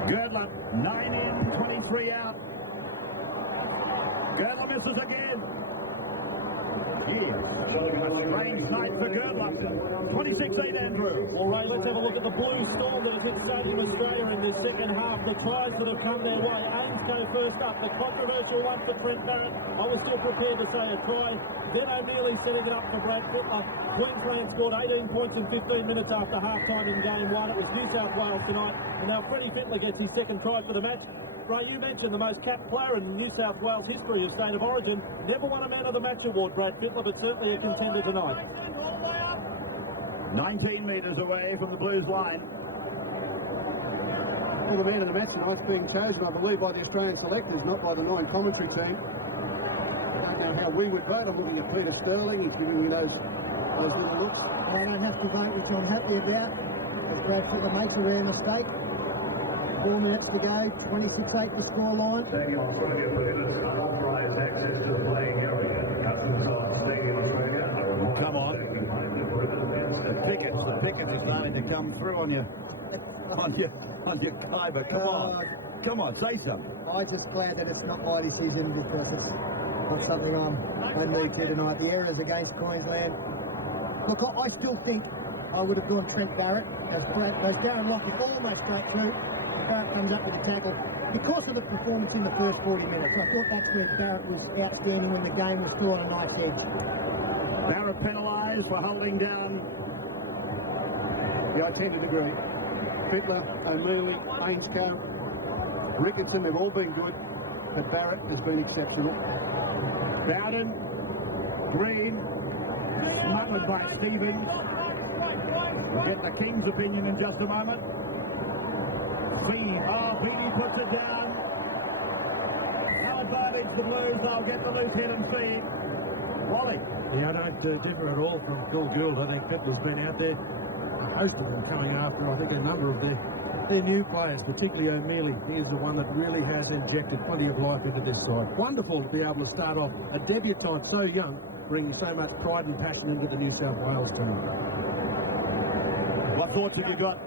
Girdler, 9 in, 23 out. Girdler misses again. Yes. Strange night for Girdler. 26-8, Andrew. All right, let's have a look at the blue storm that has hit Stadium Australia in the second half. The tries that have come their way. Ames go first up. The controversial one for Trent Barrett. I was still prepared to say a try. Then O'Neilly setting it up for Brad Fittler. Queensland scored 18 points in 15 minutes after half-time in game 1. It was New South Wales tonight. And now Freddie Fittler gets his second try for the match. Ray, you mentioned the most capped player in New South Wales history of State of Origin. Never won a Man of the Match award, Brad Fittler, but certainly a contender tonight. 19 metres away from the Blues line. Well, the man of the match tonight's being chosen, I believe, by the Australian selectors, not by the 9 commentary team. I don't know how we would vote. I'm looking at Peter Sterling. He's giving me those little looks. I don't have to vote, which I'm happy about. As Brad Fittler makes a rare mistake. 4 minutes to go, 26-8 the scoreline. Come on. The ticket is starting to come through on your Kyber. Come on, say something. I'm just glad that it's not my decision because it's not something I need to tonight. The errors against Queensland. Look, I still think I would have gone Trent Barrett as Darren Rocky almost straight through. Barrett comes up with a tackle. Because of his performance in the first 40 minutes, I thought actually Barrett was outstanding when the game was still on a nice edge. Barrett penalised for holding down. Yeah, I tend to agree. Fittler, O'Mealy, Ainscough, Ricketson, they've all been good, but Barrett has been exceptional. Bowden, Green, smothered by Stevens. We'll get the King's opinion in just a moment. Beattie puts it down. No advantage for Blues. I'll get the loose hit and see. Wally. Yeah, I don't differ at all from Phil Gould. I think Fittler's been out there. A host of them coming after, I think, a number of their new players, particularly O'Mealy. He is the one that really has injected plenty of life into this side. Wonderful to be able to start off a debutant so young, bringing so much pride and passion into the New South Wales team. What thoughts have you got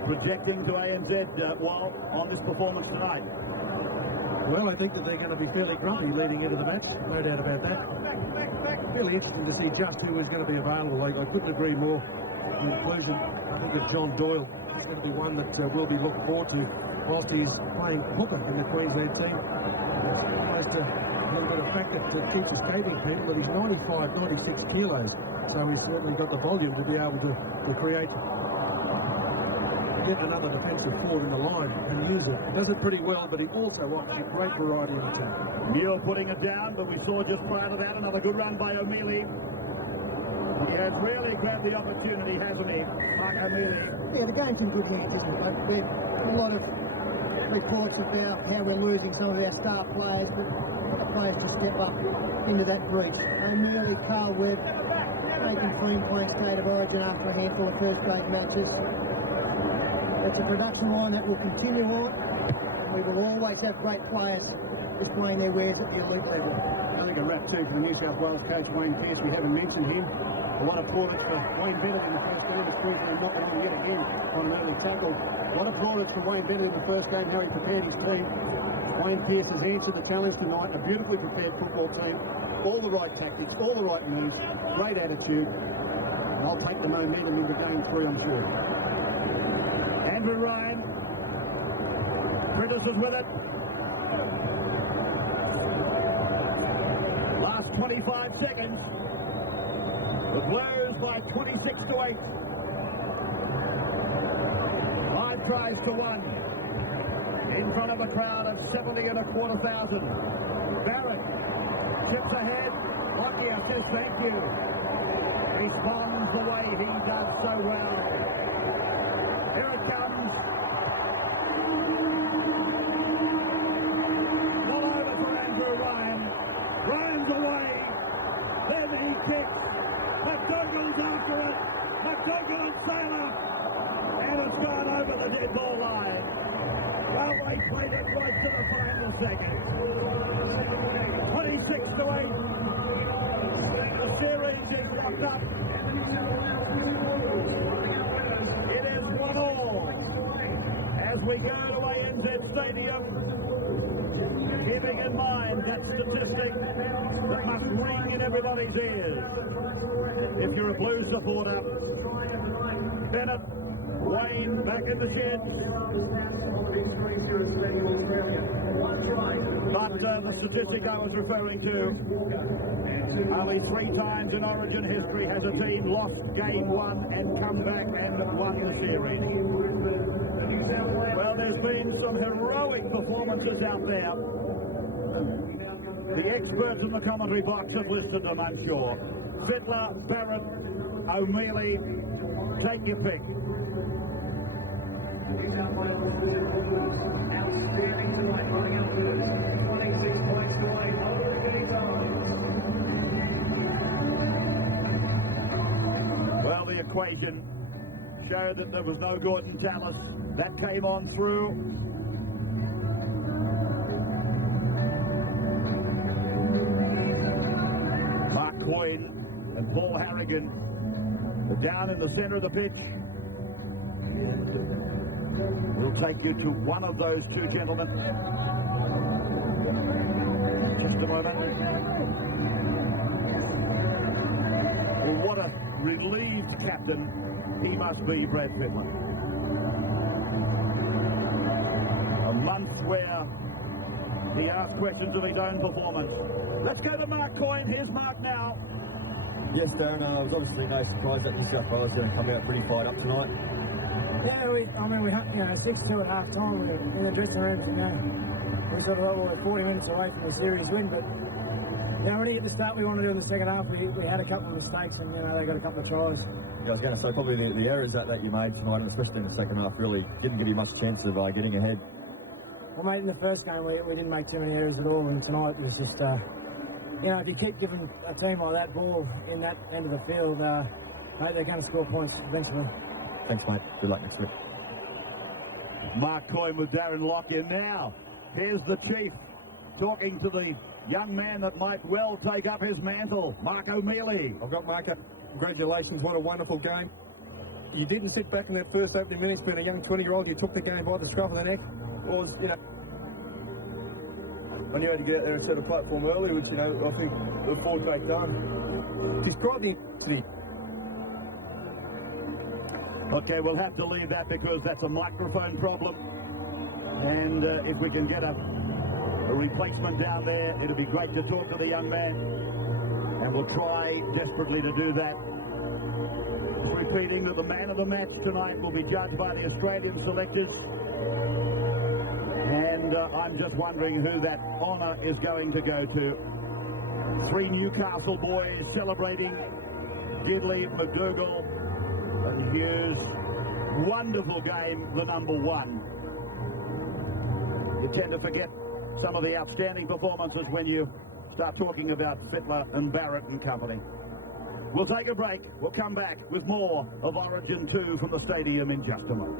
projecting to ANZ, Wal, on this performance tonight? Well, I think that they're going to be fairly grumpy leading into the match, no doubt about that. Really interesting to see just who is going to be available. I couldn't agree more. The inclusion, I think, of John Doyle is going to be one that we'll be looking forward to whilst he's playing hooker in the Queensland team. It's almost a little bit of factor that keeps escaping people, but he's 95, 96 kilos, so he's certainly got the volume to be able to create, get another defensive forward in the line and use it. He does it pretty well, but he also offers a great variety in the team. Muir putting it down, but we saw just prior to that another good run by O'Mealy. He has really grabbed the opportunity, hasn't he, Mark O'Mealy? Yeah, the game's in good hands, isn't it? There's a lot of reports about how we're losing some of our star players, but the players to step up into that breach. O'Mealy, Carl Webb, making clean points State of Origin after a handful of first grade matches. It's a production line that will continue on. We will always have great players displaying their wares at the elite level. I think a wrap too for the New South Wales coach Wayne Pearce. We haven't mentioned him. A lot of plaudits for Wayne Bennett in the first game. It's crucial and knocking on yet again on an early tackle. A lot of plaudits for Wayne Bennett in the first game, how he prepared his team. Wayne Pearce has answered the challenge tonight. A beautifully prepared football team. All the right tactics, all the right moves, great attitude. And I'll take the momentum into game 3, I'm sure. Andrew Ryan. Prentice is with it. Last 25 seconds. The Blues by 26-8. 5 tries to 1. In front of a crowd of 70,250. Barrett trips ahead. Lockyer says thank you. Responds the way he does so well. Here it comes. Not over for Andrew Ryan. Ryan's away. Then he kicks. McDougall's after it. McDougall and Saylor. And it's gone over the dead ball line. Well, they played it right to the final seconds. 26-8. The series is locked up. It is 1-1 as we go to ANZ Stadium. Keeping in mind that statistic that must ring in everybody's ears. If you're a Blues supporter, Bennett, Wayne back in the shed. But the statistic I was referring to, only 3 times in Origin history has a team lost game 1 and come back and won the series. Well, there's been some heroic performances out there. The experts in the commentary box have listed them, I'm sure. Fittler, Barrett, O'Mealy, take your pick. Well, the equation showed that there was no Gordon Tallis. That came on through. Mark Coyne and Paul Harrigan are down in the centre of the pitch. We'll take you to one of those 2 gentlemen. Just a moment. Well, what a relieved captain he must be, Brad Fittler. A month where he asked questions of his own performance. Let's go to Mark Coyne. Here's Mark now. Yes, Darren, I was obviously no surprise that New South Wales going to come out pretty fired up tonight. Yeah, we 6-2 at half time in the dressing rooms, we sort of were 40 minutes away from the series win, but really at the start we wanted to do in the second half, we had a couple of mistakes and they got a couple of tries. Yeah, I was going to say probably the errors that you made tonight, especially in the second half, really didn't give you much chance of getting ahead. Well, mate, in the first game we didn't make too many errors at all, and tonight it was just, if you keep giving a team like that ball in that end of the field, mate, they're going to score points eventually. Thanks, mate. Good luck next week. Mark Coyne with Darren Lockyer now. Here's the Chief talking to the young man that might well take up his mantle, Mark O'Mealy. I've got Mark. Congratulations, what a wonderful game. You didn't sit back in that first opening minutes being a young 20-year-old. You took the game by the scruff of the neck. It was, I knew I had to get out there and set a platform early, which, I think the forward take done. Describe the intensity. Okay, we'll have to leave that because that's a microphone problem. And if we can get a replacement down there, it'll be great to talk to the young man. And we'll try desperately to do that. Repeating that the man of the match tonight will be judged by the Australian selectors. And I'm just wondering who that honour is going to go to. 3 Newcastle boys celebrating. Gidley, McDougall, and Hughes. Wonderful game, the number 1. You tend to forget some of the outstanding performances when you start talking about Fittler and Barrett and company. We'll take a break. We'll come back with more of Origin 2 from the stadium in just a moment.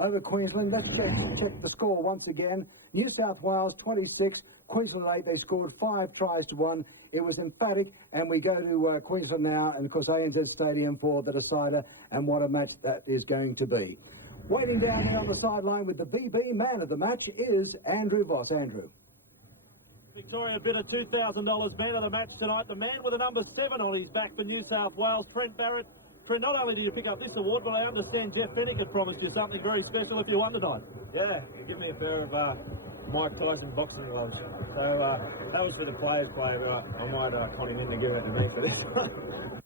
Over Queensland, let's check the score once again. New South Wales 26, Queensland 8. They scored 5 tries to 1. It was emphatic, and we go to Queensland now, and of course ANZ Stadium for the decider, and what a match that is going to be. Waiting down here on the sideline with the BB man of the match is Andrew Voss. Andrew. Victoria bid a $2,000 man of the match tonight. The man with the number 7 on his back for New South Wales, Trent Barrett. Trent, not only do you pick up this award, but I understand Jeff Fennick had promised you something very special if you won tonight. Yeah, he gave me a pair of Mike Tyson boxing gloves. So that was for the players' play, but I might con him in to give it to me for this one.